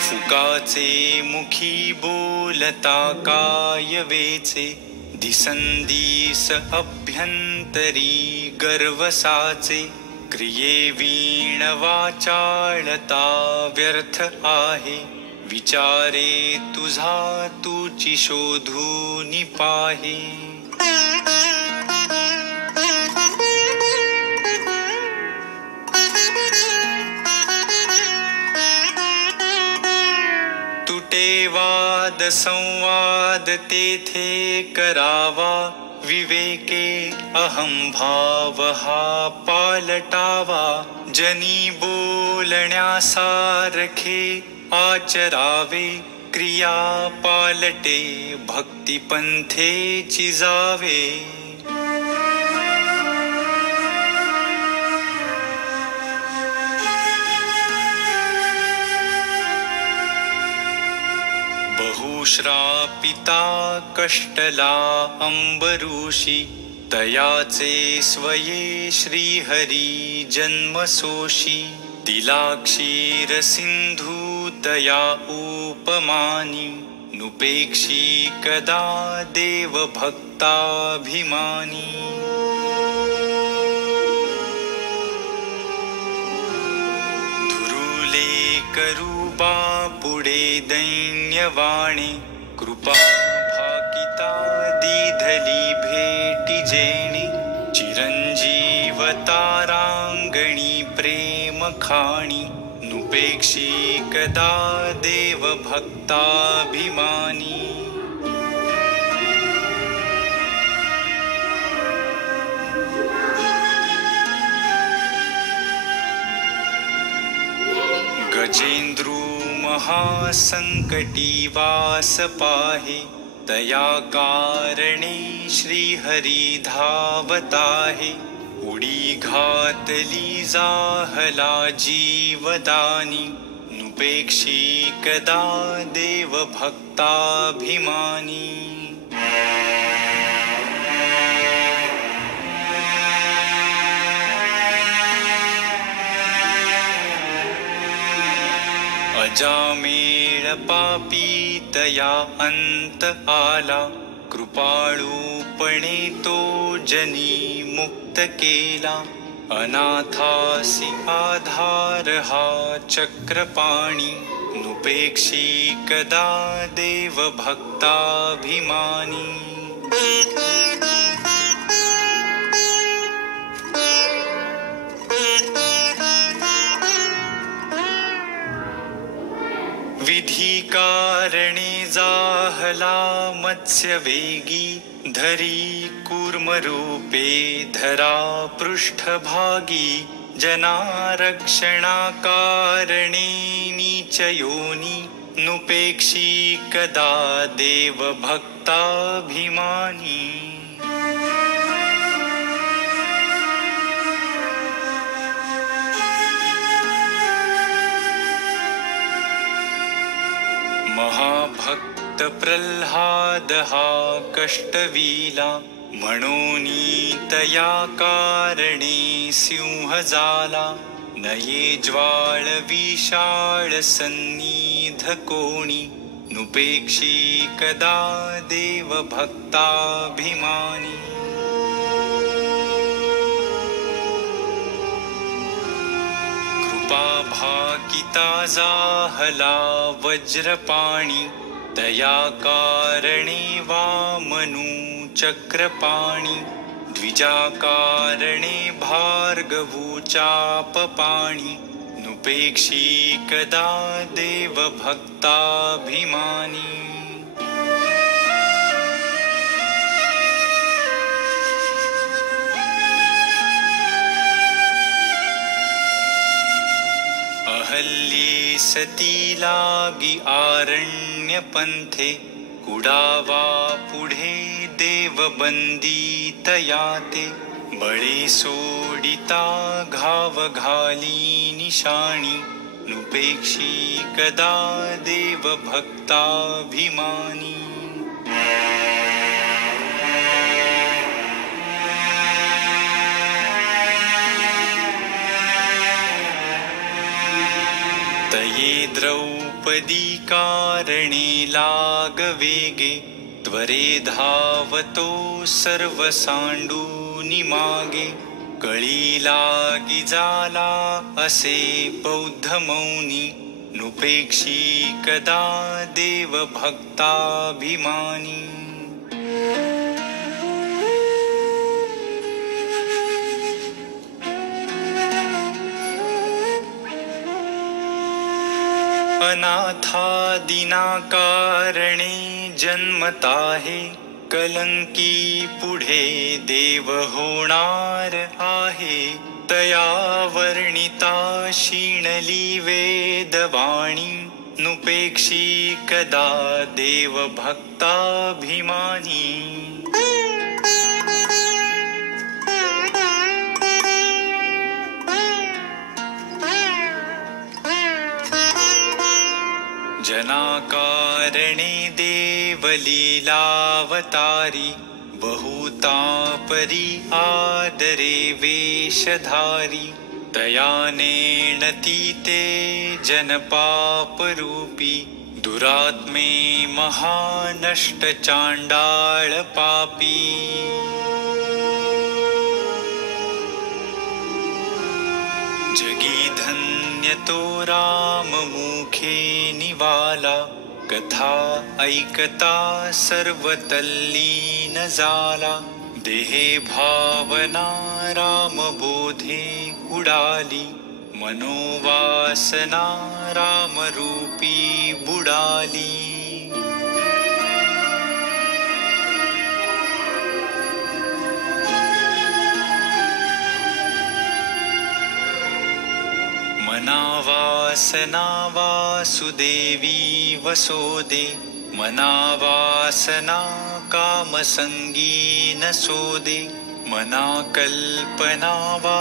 फुकाचे मुखी बोलता काय वेचे दिसंदिस अभ्यंतरी गर्वसाचे क्रिये वीण वाचाळता व्यर्थ आहे विचारे तुझा तुची शोधून पाहे वाद संवाद तेथे करावा विवेके अहम भाव हा पालटावा जनी बोलण्यासारखे आचरावे क्रिया पालटे भक्ती पंथेची जावे बहुश्रापिता कष्टला अंबरुषी तयाचे स्वये श्रीहरी जन्मसोषी तिला क्षीर सिंधू तया उपमानी नुपेक्षी कदा देव भक्ताभिमानी धुरुले करूबा पुढे दैन्यवाणी कृपा भाकिता दीधली भेटी जेणी चिरंजीव तारांगणी प्रेम खाणी नुपेक्षी कदा देव भक्ताभिमानी गजेंद्रू महासंकटी वास पाहे तया कारणे श्रीहरी धावताहे उडी घातली जाहला जीवदानी नुपेक्षी कदा देव भक्ताभिमानी अजामेळ पापी तया अंत आला कृपाळूपणे तो जनी मुक्त केला अनाथासी आधार हा चक्रपाणी नुपेक्षी कदा देव भक्ताभिमानी विधी कारणे जाहला मत्स्य वेगी धरी कूर्मरूपे धरा पृष्ठभागी जनारक्षणाकारणे नीचयोनी नुपेक्षी कदा देव भक्ताभिमानी महाभक्त प्रल्हाद हा कष्टविला म्हणून तया कारणे सिंह झाला नये ज्वाळ विशाळ सन्निध कोणी नुपेक्षी कदा देव भक्ताभिमानी कृपा भाकिता जाहला वज्रपाणी दया कारणे वामनु चक्रपाणी द्विजाकारणे भार्गवो चापपाणी नुपेक्षी कदा देव भक्ताभिमानी अहल्ये सती लागी आरण्य पंथे कुडावा पुढे देव बंदितयाते बळे सोडिता घाव घाली निशाणी नुपेक्षी कदा देव भक्ताभिमानी तये द्रौपदी कारणे लागवेगे त्वरे धावतो सर्वसांडूनि मागे कळी लागी जाला असे बौद्ध मौनी नुपेक्षी कदा देव भक्ताभिमानी अनाथादिना कारणे जन्मताहे कलंकी पुढे देव होणार आहे तया वर्णिता शीणली वेदवाणी नुपेक्षी कदा देव भक्ताभिमानी जनाकारणे देवलीलावतारी बहुतापरी आदरे वेशधारी दयानेणती ते जनपापरूपी दुरात्मे महानष्ट चांडाळ पापी जगी धन्य तो राम मुखे निवाला कथा ऐकता सर्व तल्लीन झाला देहे भावना राम बोधे उडाली मनोवासना राम रूपी बुडाली मनावासना वासुदेवी वसोदे मनावासना कामसंगी नसोदे मना कल्पना वा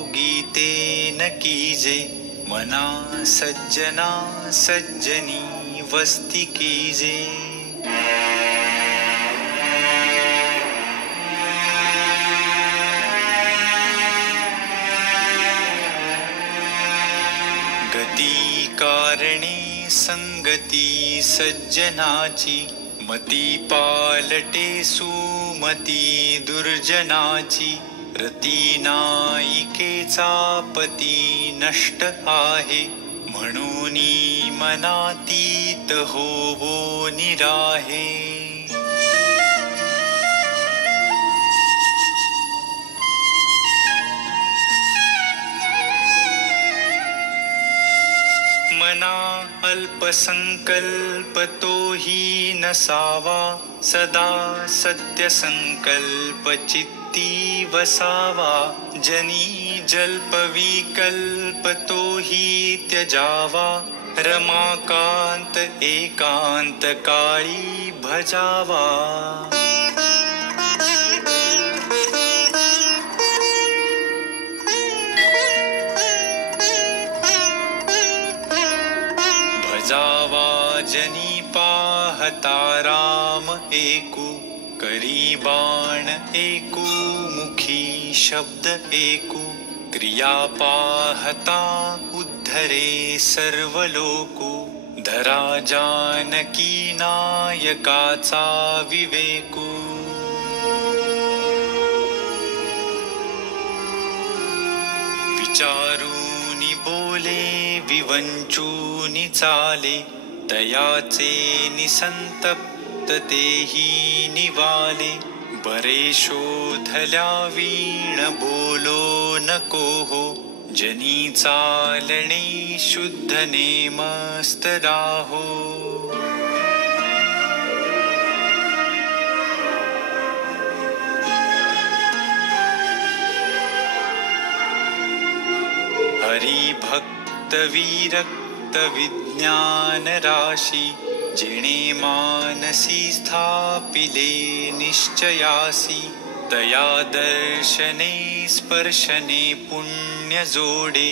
उगीते न कीजे मना सज्जना सज्जनी वस्ती कीजे गती कारणे संगती सज्जनाची मती पालटे सुमती दुर्जनाची रती नायिकेचा पती नष्ट आहे म्हणून मनातीत होवो निराहे मना अल्पसंकल्प तोही नसावा सदा सत्यसंकल्प चित्ती वसावा जनी जल्प विकल्प तोही त्यजावा रमाकांत एकांत काळी भजावा जावा जनी पाहता राम एकू करी बाण एकू मुखी शब्द एकू क्रिया पाहता उद्धरे सर्वलोकू धरा जानकी नायकाचा विवेकू विचारूनी बोले विवंचूनी चाले तयाचे निसंतप्त तेही निवाले बरे शोधल्या वीण बोलो नको हो जनी चालणे शुद्ध नेमस्त राहो हरि भक्त विरक्त विज्ञान राशी जिणे मानसी स्थापिले निश्चयासी तया दर्शने स्पर्शने पुण्य जोडे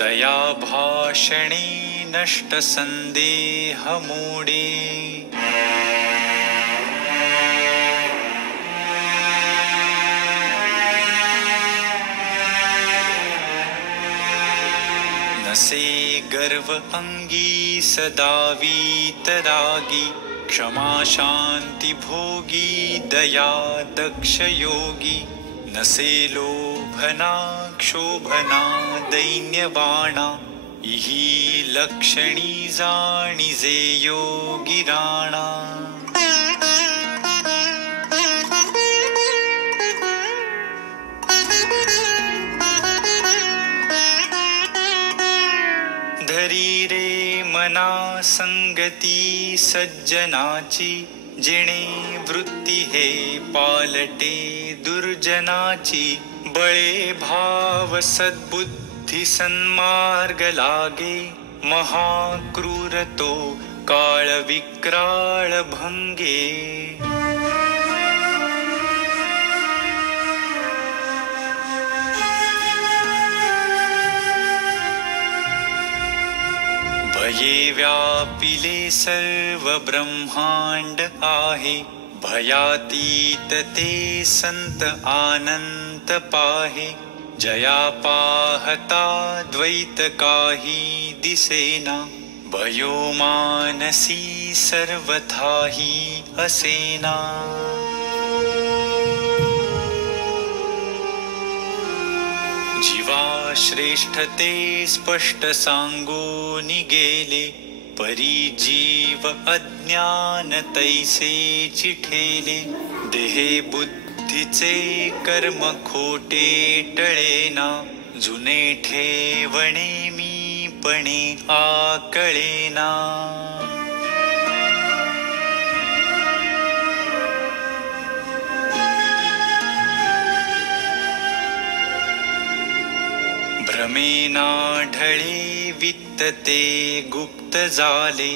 तया भाषणे नष्ट संदेह मोडे नसे गर्व अंगी सदा वीतरागी क्षमा शांती भोगी दया दक्ष योगी नसे लोभना क्षोभना दैन्यवाणा इही लक्षणी जाणिजे योगी राणा धरी रे मना संगती सज्जनाची जिणे वृत्ती हे पालटे दुर्जनाची बळे भाव सद्बुद्धी सन्मार्ग लागे महाक्रूर तो काळ विक्राळ भंगे भये व्यापिले सर्व ब्रह्मांड आहे भयातीत ते संत आनंत पाहे जया पाहता द्वैत काही दिसेना भयो मानसी सर्वथाही असेना जीवा श्रेष्ठते स्पष्ट सांगूनी गेले परी जीव अज्ञान तैसे चिठेले देहे बुद्धीचे कर्म खोटे टळेना जुने ठेवणे मीपणे आकळेना भ्रमेना ढळे वित्त ते गुप्त झाले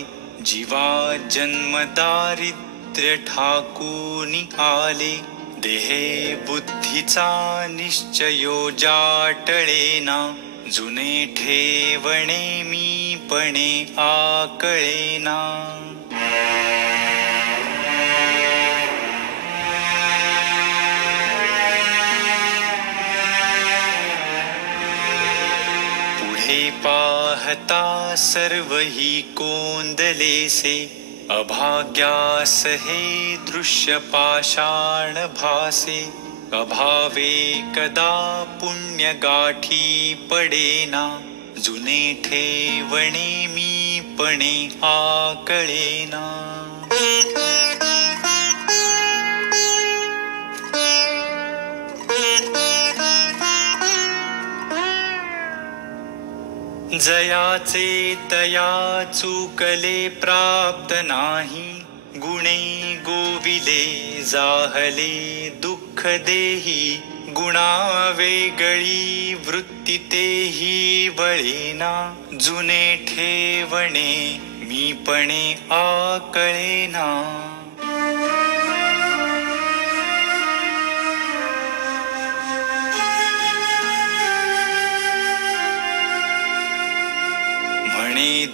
जीवा जन्म दारिद्र्य ठाकूनी आले देहे बुद्धीचा निश्चयो जाटळेना जुने ठेवणे मीपणे आकळेना पाहता सर्व ही कोंदलेसे अभाग्यास हे दृश्य पाषाण भासे अभावे कदा पुण्य गाठी पडेना जुने ठेवणे मीपणे आकळेना जयाचे तया चुकले प्राप्त नाही गुणे गोविले जाहले दुःख देही गुणा वेगळी वृत्ती तेही वळेना जुने ठेवणे मीपणे आकळेना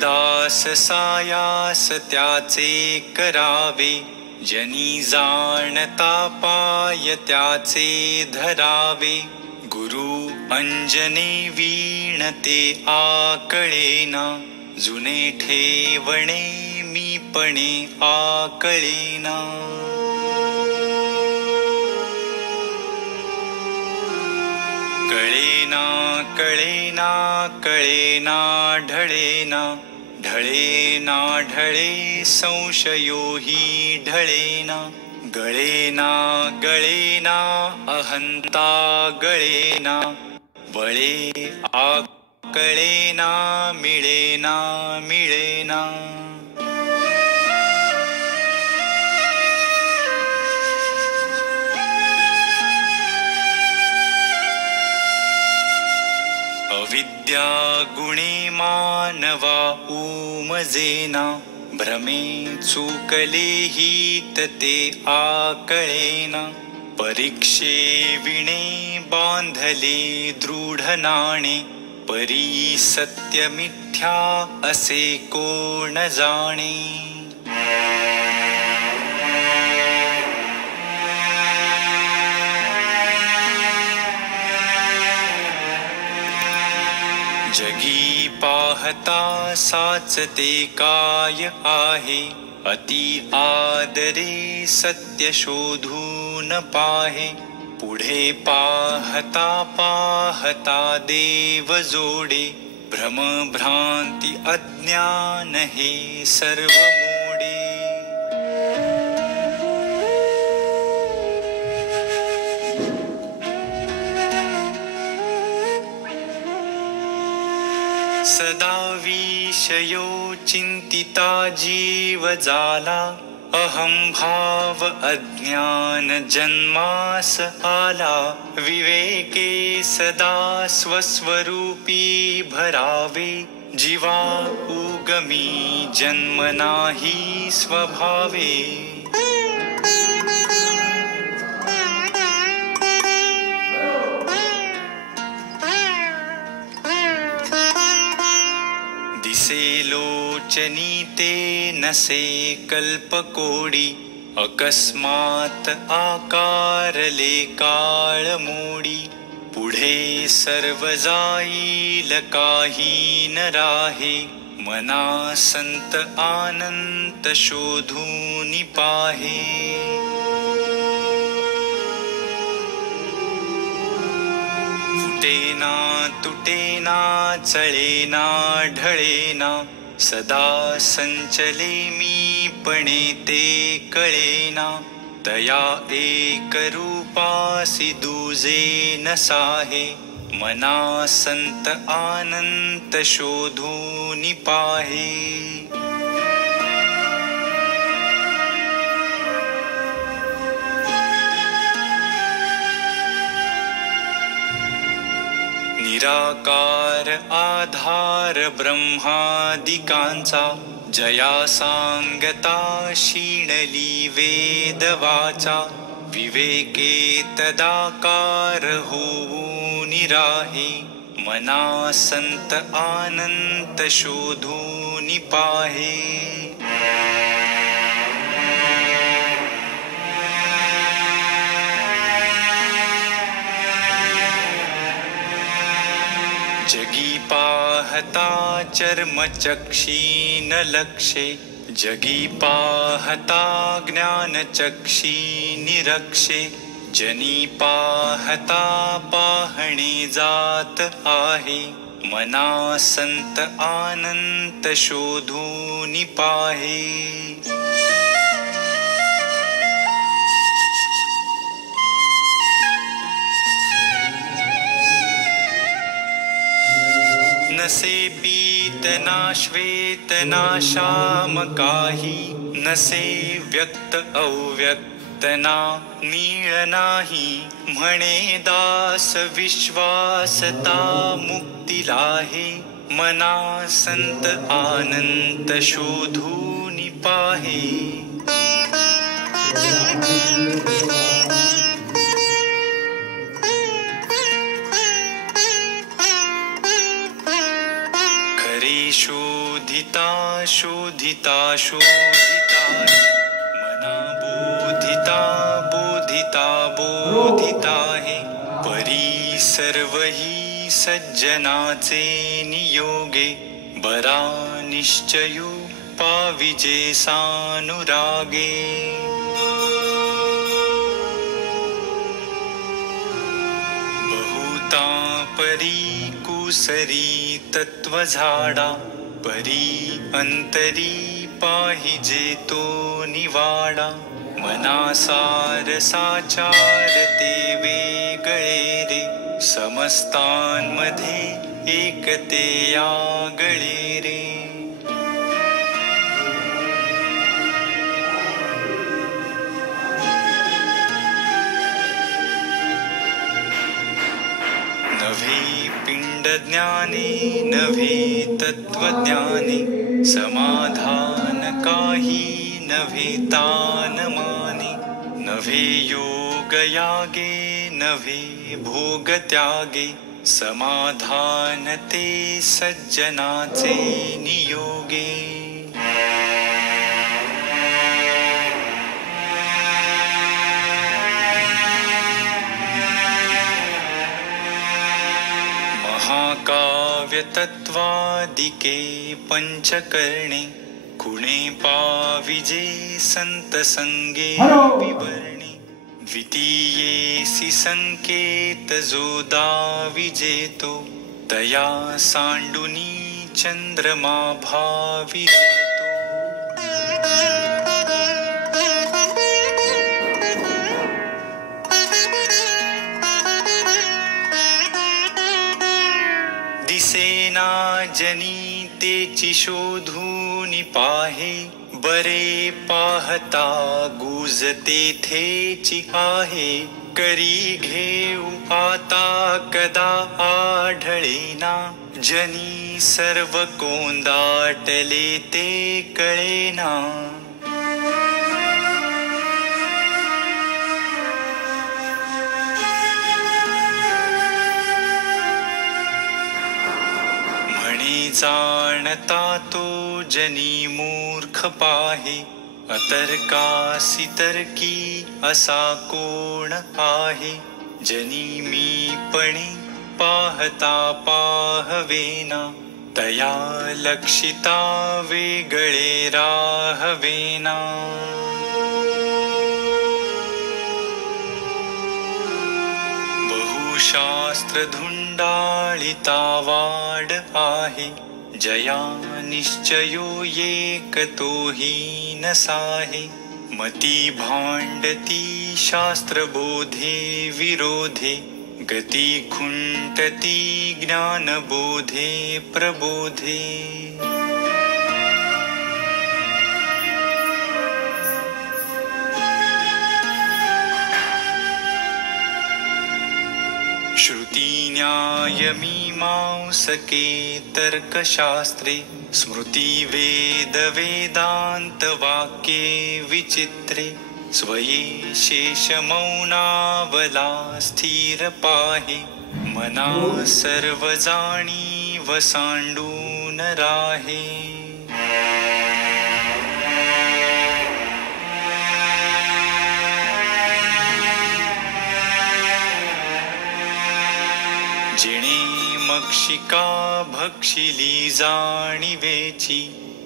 दास सायास त्याचे करावे जनी जाणता पाय त्याचे धरावे गुरु अंजने वीणते आकळेना, जुने ठेवणे मीपणे आकळेना. कळेना कळेना कळेना ढळेना, ढळेना ढळे संशयो हि ढळेना. गळेना गळेना अहंता गळेना, वळे आकळेना मिळेना मिळेना. अविद्या गुणे मानवा उमजेना, भ्रमे चुकले हित ते आकळेना. परीक्षे विणे बांधले दृढ नाणे, परी सत्य मिथ्या असे कोण जाणे. जगी पाहता साचते काय आहे, अति आदरे सत्य शोधून पाहे. पुढे पाहता पाहता देव जोडे, भ्रम भ्रांती अज्ञान हे सर्व मोडे. सदा विषयो चिंतिता जीव जाला, अहम भाव अज्ञान जन्मास आला. विवेके सदा स्वस्वरूपी भरावे, जीवा उगमी जन्म नाही स्वभावे. दिसे लोचनी ते नसे कल्पकोडी, अकस्मात आकारले काळ मोडी. पुढे सर्व जाईल काही न राहे, मना संत आनंत शोधून पाहे. फुटेना तुटेना चळेना ढळेना, सदा संचले मीपणे ते कळेना. तया एक रूपासी दुजे न साहे, मना संत आनंत शोधून पाहे. निराकार आधार ब्रह्मादिकांचा, जया सांगता शीणली वेदवाचा. विवेके तदाकार होऊन राहे, मना संत आनंत शोधून पाहे. जगी पाहता चर्मचक्षी न लक्षे, जगी पाहता ज्ञानचक्षी निरक्षे. जनी पाहता पाहणे जात आहे, मना संत आनंत शोधून पाहे. नसे पीत ना श्वेत ना श्याम काही, नसे व्यक्त अव्यक्त ना नीळ नाही. म्हणे दास विश्वासता मुक्तीला आहे, मना संत आनंत शोधून पाहे. शोधिता शोधिता शोधिता, मना बोधिता बोधिता बोधिता है. परी सर्वही सज्जनाचे नियोगे बरा निश्चयो पाविजे सानुरागे बहुता परी कुसरी तत्व झाडा परी अंतरी पाहिजे तो निवाडा मनासार साचार ते वेगळे रे समस्तांमध्ये एकते आगळे रे नवे पिंड ज्ञाने नवे तत्वज्ञाने समाधान काही नवे तान माने नवे योग यागे नवे भोग त्यागे समाधान ते सज्जनाचे नियोगे महाकाव्य तत्वादिके पंचकर्णे कुणे पाविजे संत संगे विवरणे द्वितीयेसी संकेत जो दाविजेतो तया सांडुनी चंद्रमा भावितो दिसेना जनी तेची शोधून पाहे बरे पाहता गुज तेथेची आहे करी घेऊ आता कदा आढळेना जनी सर्व कोंदाटले ते कळेना जाणता तो जनी मूर्ख पाहे अतर्कासी तर्की असा कोण आहे जनी मीपणे पाहता पाहवेना तया लक्षिता वेगळे राहवेना बहुशास्त्र धुंडाळिता वाड आहे जया निश्चयो एक तोही नसाहे मती भांडती शास्त्रबोधे विरोधे गती खुंटती ज्ञानबोधे प्रबोधे श्रुती न्याय मीमांसके तर्कशास्त्रे स्मृती वेद वेदांत वाक्ये विचित्रे स्वये शेष मौनावला स्थिर पाहे मना सर्व जाणी वसांडून राहे जिणे मक्षिका भक्षिली जाणिवेची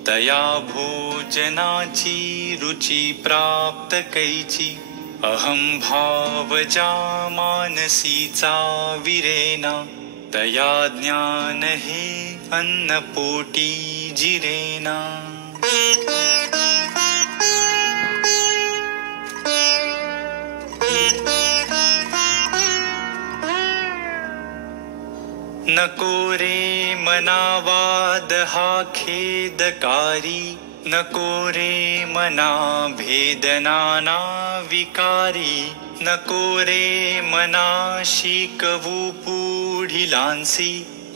तया भोजनाची रुची प्राप्त कैची अहम भाव जा मानसीचा विरेना तया ज्ञान हे अन्न पोटी जिरेना नको रे मनावाद हा खेदकारी नको रे मना भेदनाना विकारी नको रे मना शिकवू पुढिलांसी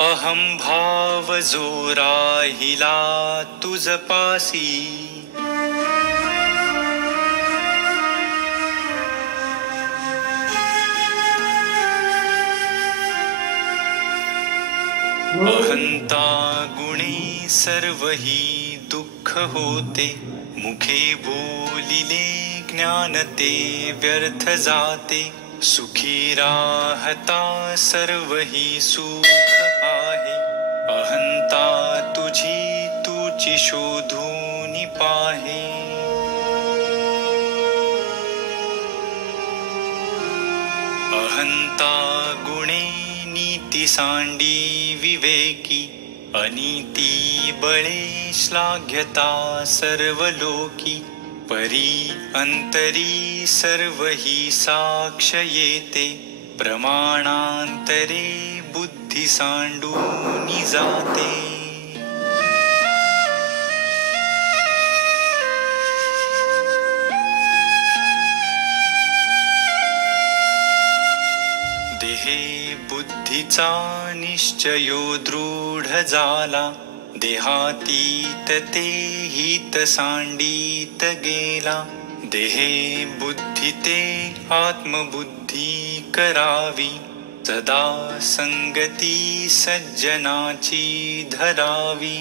अहम भाव जो राहिला तुझ पासी अहंता गुणे सर्वही दुःख होते मुखे बोलिले ज्ञान ते व्यर्थ जाते सुखी राहता सर्वही सुख आहे. अहंता तुझी तुची शोधून पाहे. अहंता गुणे नीती सांडी विवेकी. अनीती बळे श्लाघ्यता सर्व लोकी. परी अंतरी सर्वही साक्ष येते. प्रमाणांतरे बुद्धी सांडून जाते. देहे बुद्धीचा निश्चयो दृढ झाला. देहातीत ते हित सांडीत गेला. देहे बुद्धी ते आत्मबुद्धी करावी. सदा संगती सज्जनाची धरावी.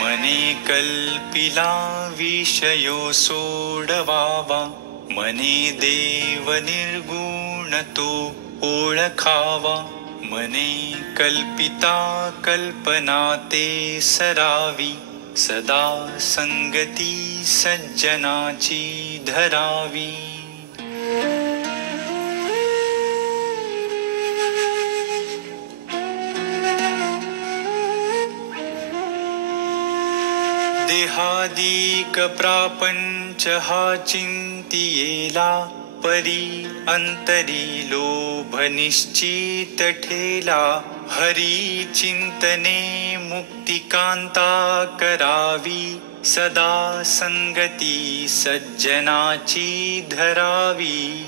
मने कल्पिला विषयो सोडवावा. मने देव निर्गुण तो ओळखावा. मने कल्पिता कल्पना ते सरावी. सदा संगती सज्जनाची धरावी. देहादिक प्रापंच हा चिंतियेला. परी अंतरी लोभ निश्चित ठेला. हरी चिंतने मुक्तिकांता करावी. सदा संगती सज्जनाची धरावी.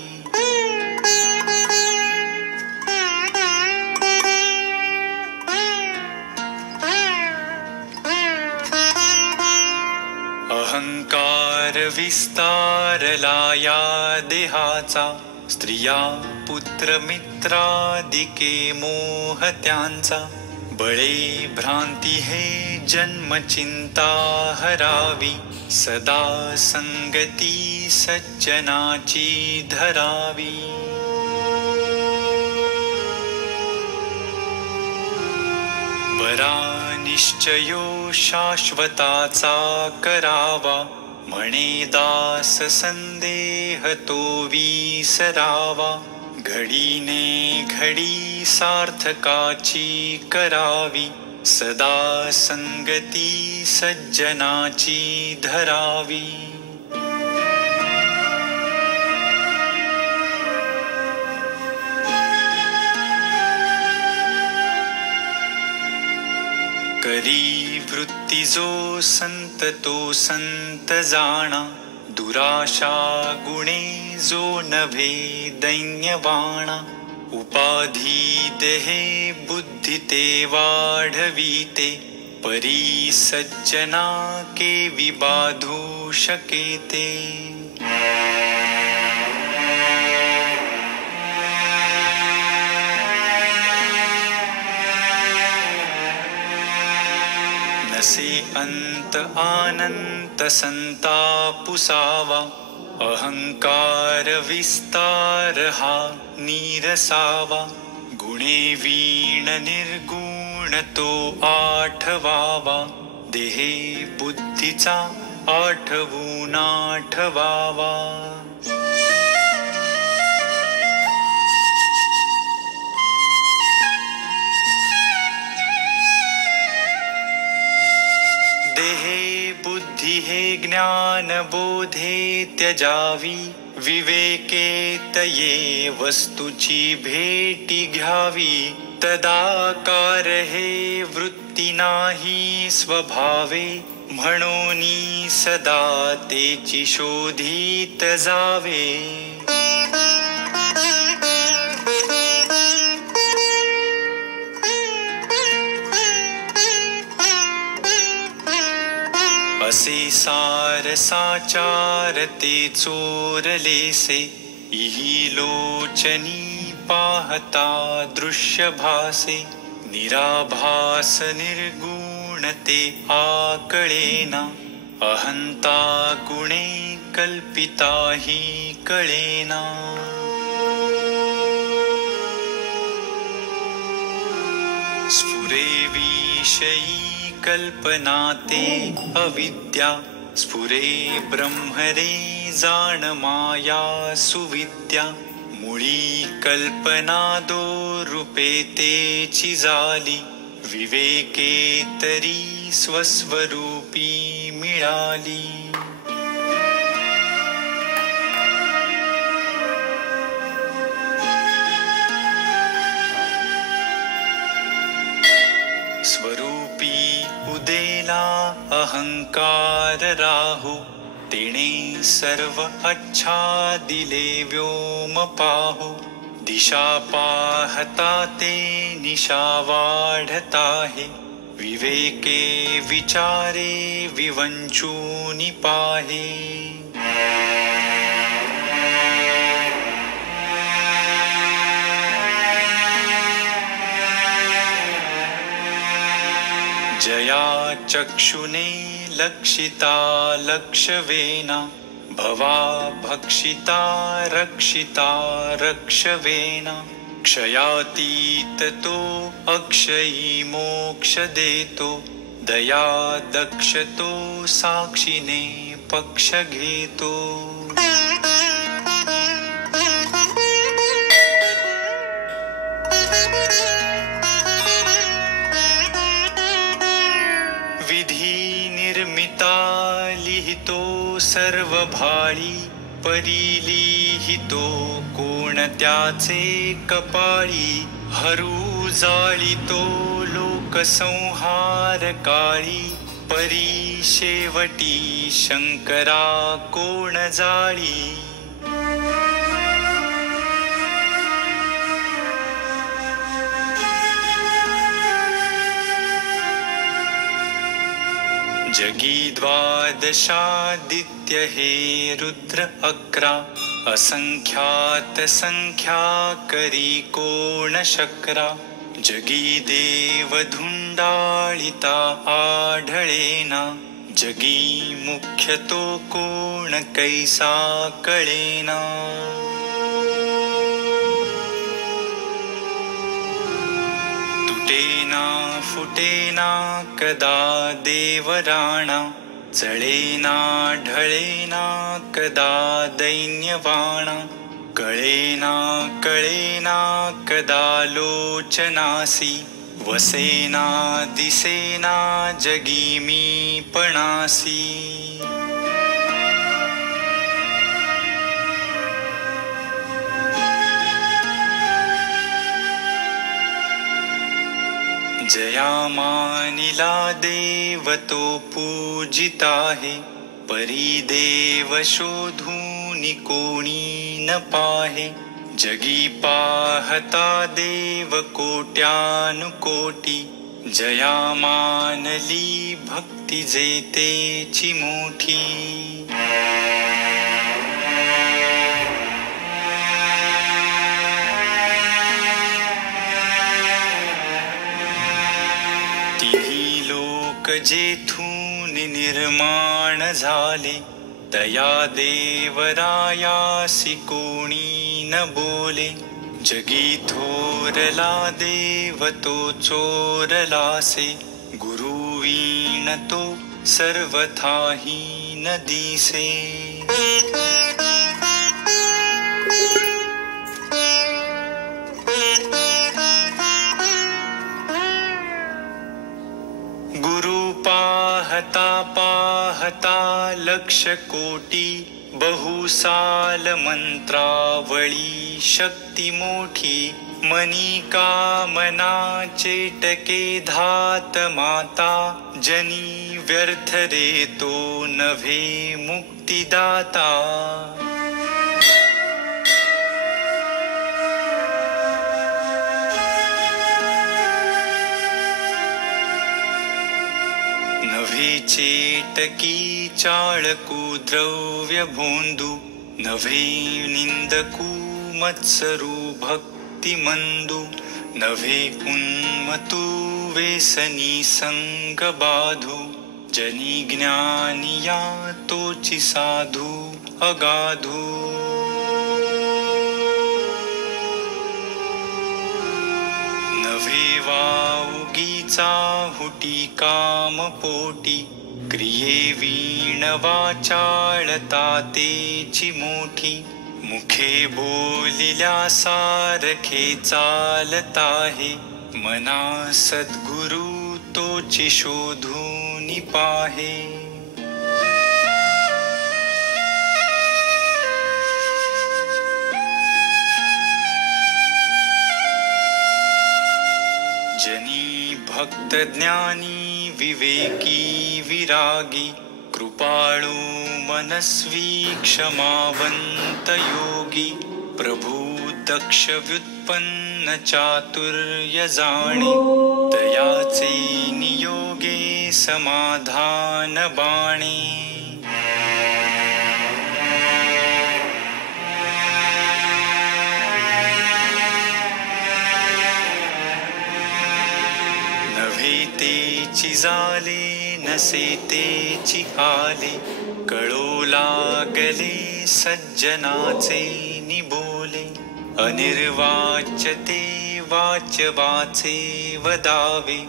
अहंकार विस्तारला या देहाचा. स्त्रिया पुत्र मित्रादिके मोह त्यांचा. बळे भ्रांती हे जन्मचिंता हरावी. सदा संगती सज्जनाची धरावी. बरा निश्चयो शाश्वताचा करावा. म्हणे दास संदेह तो विसरावा. घडीने घडी सार्थकाची करावी. सदा संगती सज्जनाची धरावी. करी वृत्ती जो संत तो संत जाणा. दुराशा गुणे जो नभे दैन्यवाणा. उपाधी देहे बुद्धी ते वाढविते. परी सज्जना के विबाधू शकेते. नसे अंत आनंत संतापुसावा. अहंकार विस्तार हा नीरसावा. गुणे वीण निर्गुण तो आठवावा. देहे बुद्धीचा आठवून आठवावा. देहे बुद्धी हे ज्ञान बोधे त्यजावी. विवेके तये वस्तूची भेटी घ्यावी. तदाकार हे वृत्ती नाही स्वभावे. म्हणूनी सदा तेची शोधित जावे. असे सार साचार ते चोरलेसे. इही लोचनी पाहता दृश्य भासे. निराभास निर्गुण ते आकळेना, अहंता गुणे कल्पिता हि कळेना. स्फुरे विषयी कल्पना ते अविद्या, स्फुरे ब्रह्मरे जाण माया सुविद्या. मुळी कल्पना दो रूपे तेची झाली, विवेके तरी स्वस्वरूपी मिळाली. स्वरूपी उदेला अहंकार राहू, तेणे सर्व आच्छादिले व्योम पाहू. दिशा पाहता ते निशा वाढता है, विवेके विचारे विवंचूनि पाहे. जया चक्षुने लक्षिता लक्षवेना, भवा भक्षिता रक्षिता रक्षवेना. क्षयातीत तो अक्षयी मोक्ष देतो, दया दक्ष तो साक्षीने पक्ष घेतो. विधी निर्मिता लिहितो सर्व भाळी, परी लिहितो कोण त्याचे कपाळी. हरू जाळितो लोक संहार काळी, परी शेवटी शंकरा कोण जाळी. जगी द्वादशादित्य हे रुद्र 11, असंख्यात संख्या करी कोण शक्रा. जगी देव धुंडाळिता आढळेना, जगी मुख्य तो कोण कैसा कळेना. तुटेना फुटेना कदा देवराणा, जळेना ढळेना कदा दैन्यवाणा. कळेना कळेना कदा लोचनासी, वसेना दिसेना जगी मी पणासी. जया मानिला देव तो पूजिता है, परी देव शोधूनि कोणी न पाहे. जगी पाहता देव कोट्यानुकोटी, जया मानली भक्ती जेतेची मोठी. तिन्ही लोक जेथून निर्माण झाले, तया देवरायासी कोणी न बोले. जगी थोरला देव तो चोरलासे, गुरुवीण तो सर्वथाही न दिसे. गुरु पाहता पाहता लक्ष कोटी, बहुसाल मंत्रावळी शक्ती मोठी. मनी कामना चेटके धात माता, जनी व्यर्थ रे तो नभे मुक्तिदाता. नभे चेटकी चाळकू द्रव्य भोंदू, नभे निंदकू मत्सरू भक्तिमंदू नव्हे उन्मतू वेसनी संग बाधू जनी ज्ञानिया तोची साधू अगाधू नव्हे वाऊगीचा हुटी काम पोटी क्रिये वीण वाचाळता तेची मोठी मुखे बोलिल्या सारखे चालताहे मना सद्गुरु तोची शोधूनि पाहे जनी भक्त ज्ञानी विवेकी विरागी कृपाळू मनस्वी क्षमावंत योगी प्रभु दक्ष व्युत्पन्न चातुर्य जाणे तयाचे नियोगे समाधान बाणे नव्हे तेची झाले नसे तेची आले कळो लागले सज्जनाचे निबोले अनिर्वाच्य ते वाच्यवाचे वदावे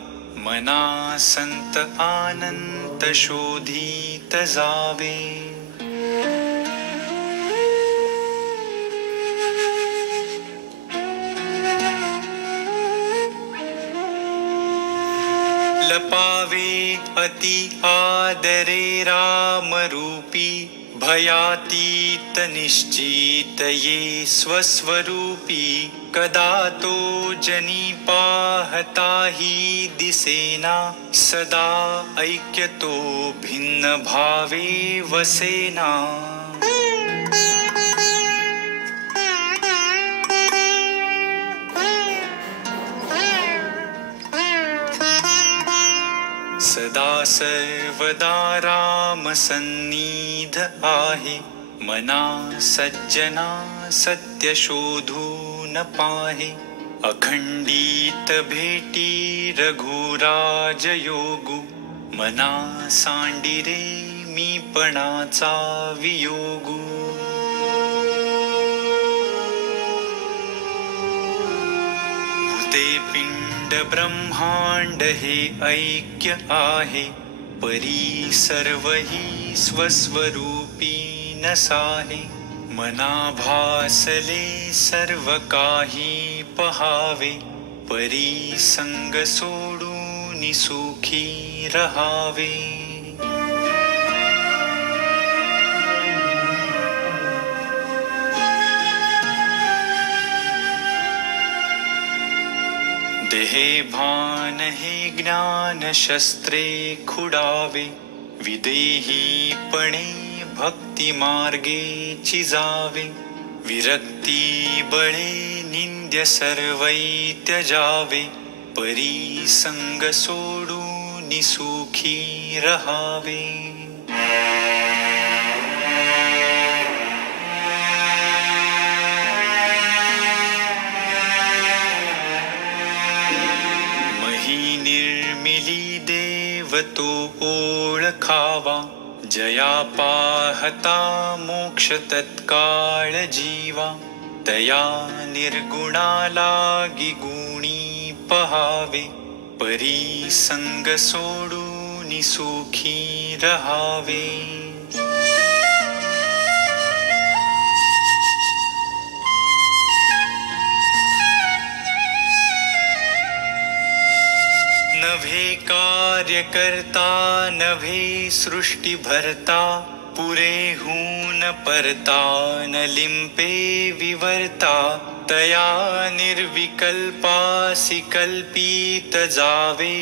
मना संत आनंत शोधित जावे लपावे अति आदरे राम रूपी भयातीत निश्चित ये स्वस्वरूपी कदा तो जनी पाहता ही दिसेना सदा ऐक्यतो भिन्न भावे वसेना सदा सर्वदा राम सन्निध आहे मना सज्जना सत्य शोधून पाहे अखंडित भेटी रघुराज योगू मना सांडिरे मीपणाचा वियोगू भूते पिंड ब्रह्मांड हे ऐक्य आहे परी सर्वही स्वस्वरूपी नसाहे मना भासले सर्व काही पहावे परी संग सोडून सुखी रहावे देहे भान हे ज्ञान शस्त्रे खुडावे विदेहीपणे भक्ती मार्गे चिजावे विरक्ती बळे निंद्य सर्वै त्यजावे परी संग सोडून सुखी रहावे मही निर्मिली देव तो ओळखावा जया पाहता मोक्ष तत्काळ जीवा तया निर्गुणा लागी गुणी पहावे परी संग सोडून सुखी रहावे नभे कार्य करता नभे सृष्टि भरता पुरे हून परता न लिंपे विवर्ता तया निर्विकल्पासी कल्पित जावे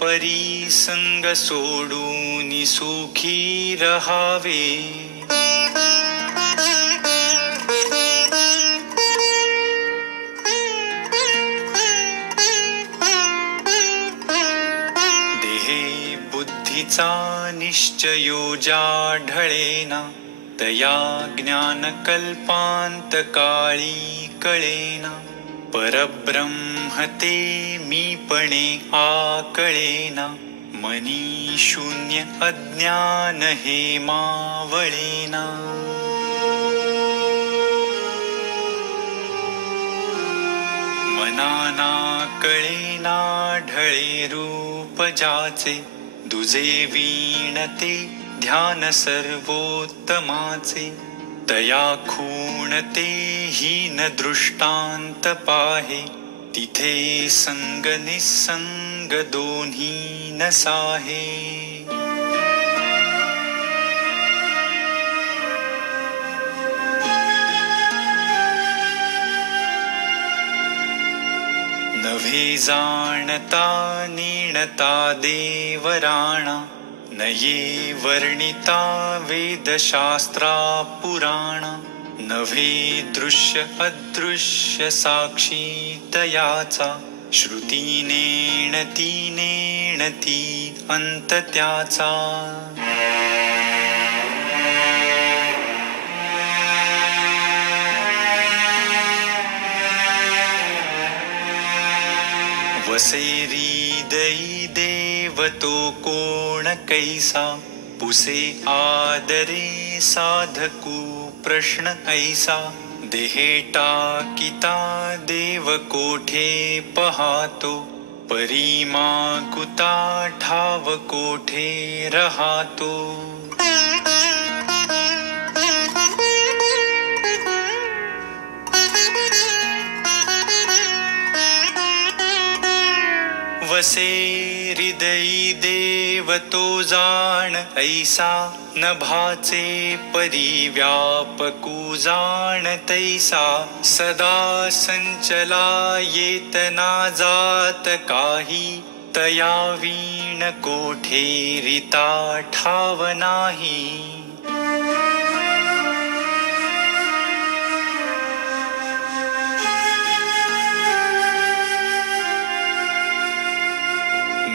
परी संग सोडून सुखी रहावे बुद्धीचा निश्चयो जाढळेना तया ज्ञान कल्पांत काळी कळेना परब्रह्म ते मीपणे आकळेना, मनी शून्य अज्ञान हे मावळेना. मनाना कळेना ढळे रूप जाचे, दुजे वीणते ध्यान सर्वोत्तमाचे. तया खूणते हीन दृष्टांत पाहे, तिथे संग निसंग दोन्ही नसाहे. नव्हे जाणता नेणता देवराणा, नये वर्णिता वेदशास्त्रा पुराणा. नव्हे दृश्य अदृश्य साक्षी तयाचा, श्रुती नेणती नेणती अंत त्याचा. वसे हृदयी देव तो कोण कैसा, पुसे आदरे साधकू प्रश्न ऐसा. देहे टाकिता देव कोठे पहातो, परी मागुता ठाव कोठे रहातो. वसे हृदयी देव तो जाण ऐसा, नभाचे परी व्यापकू जाण तैसा. सदा संचला येतना जात काही, तया वीण कोठे रिता ठाव नाही.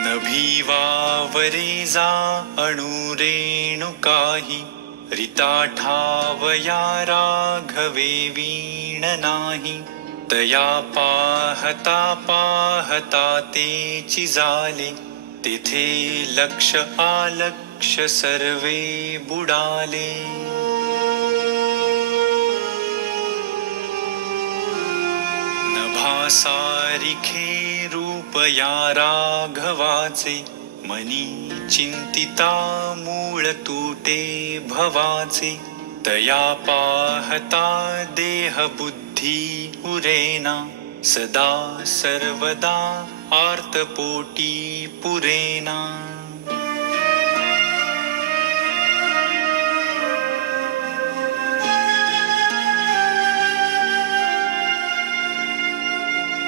नभीवावरे जा अणुरेणु काही, रिता ठावया राघवे वीण नाही. तया पाहता पाहता तेची झाले, तेथे लक्ष आलक्ष सर्वे बुडाले. नभासारिखे रूप या राघवाचे, मनी चिंतिता मूळ तुटे भवाचे. तया पाहता देह बुद्धी उरेना, सदा सर्वदा आर्तपोटी पुरेना.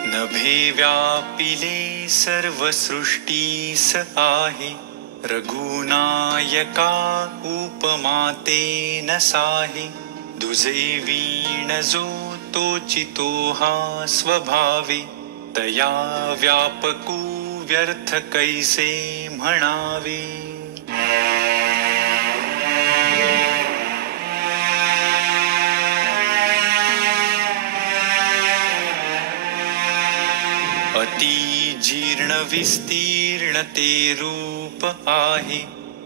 नभे व्यापिले सर्व सृष्टीस आहे, रघुनायका उपमाते नसाहे. दुजे वीण जो तोचितो हा स्वभावे, तया व्यापकू व्यर्थ कैसे म्हणावे. अति जीर्ण विस्तीर्ण ते रूप आहे,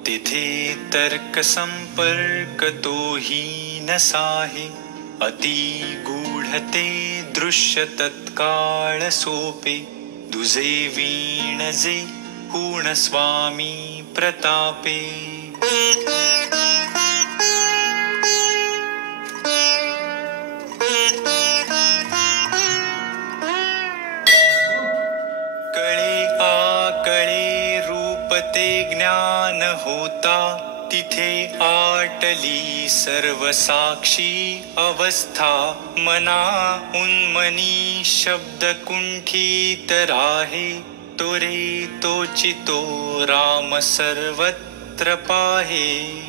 तिथे तर्क संपर्क तोही नसाहे. अति गूढते दृश्य तत्काळ सोपे, दुजे वीण जे पूर्ण स्वामी प्रतापे. ज्ञान होता तिथे आटली सर्व साक्षी अवस्था. मना उन्मनी शब्द कुंठित राहे, तोरे तोचितो राम सर्वत्र पाहे.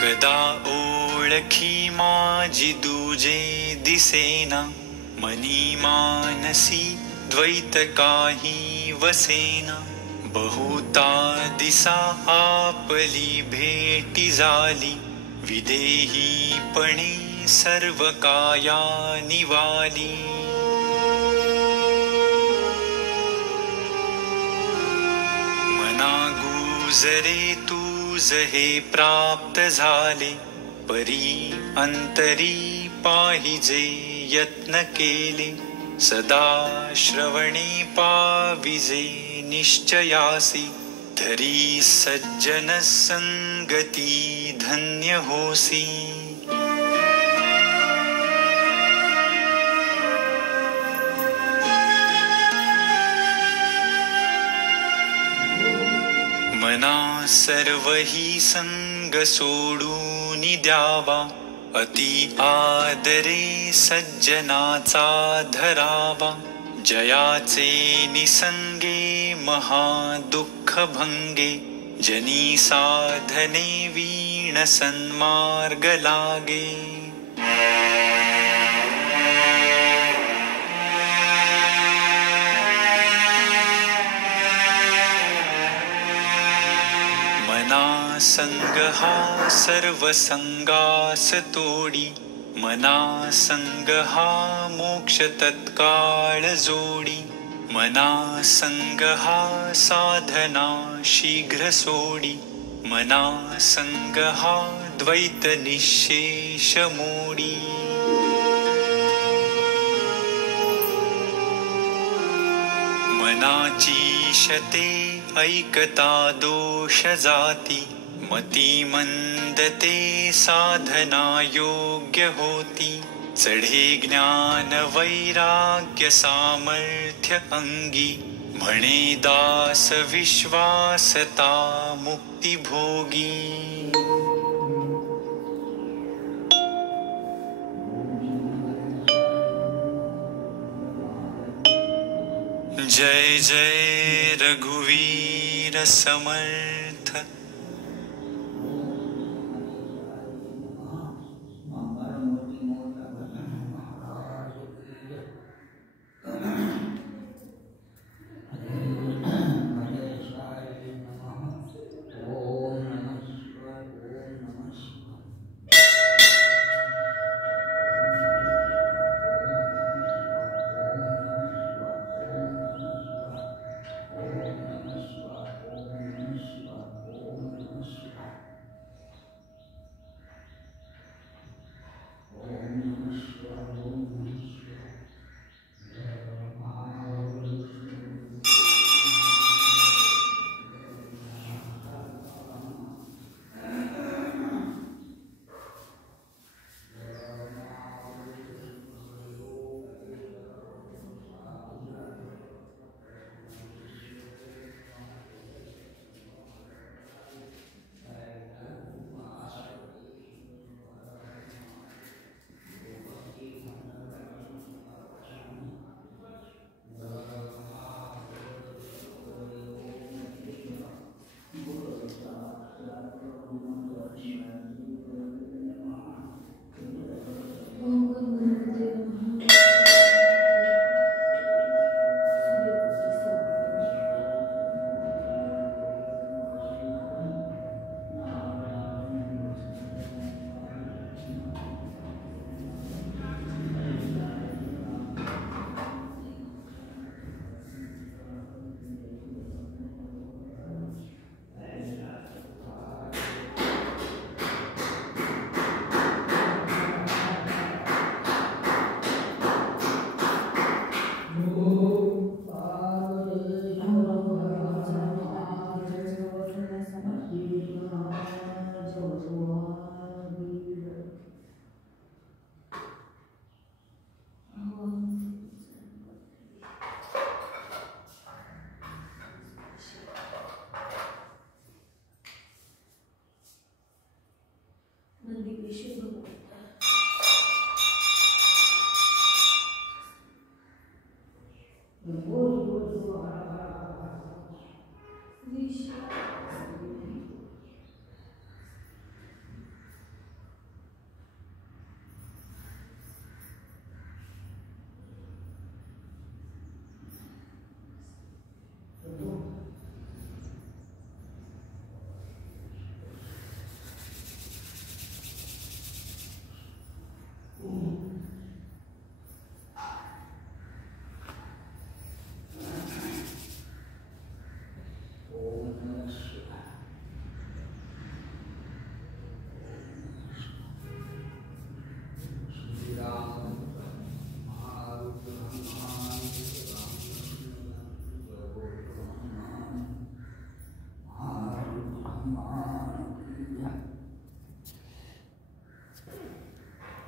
कदा ओळखी माझी दुजे दिसेना, मनी मानसी द्वैत काही वसेना. बहुता दिसा आपली भेटी झाली, विदेहीपणे सर्व काया निवाली. मना गुजरे तुझ हे प्राप्त झाले, परी अंतरी पाहिजे यत्न केले. सदा श्रवणे पाविजे निश्चयासी, धरी सज्जन संगती धन्य होसी. मना सर्वही संग सोडून द्यावा, अति आदरे सज्जनाचा धरावा. जयाचे निसंगे महादुःख भंगे, जनी साधने वीण सन्मार्ग लागे. मना संग हा सर्व संगास तोडी, मना संग हा मोक्ष तत्काळ जोडी. मना संग हा साधना शीघ्र सोडी, मना संग हा द्वैत निशेष मोडी. मनाची शते ऐकता दोष जाती, मती मंदते साधना योग्य होती. चढे ज्ञान वैराग्य सामर्थ्य अंगी, म्हणे दास विश्वासता मुक्ती भोगी. जय जय रघुवीर समर्थ.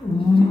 Mm-hmm.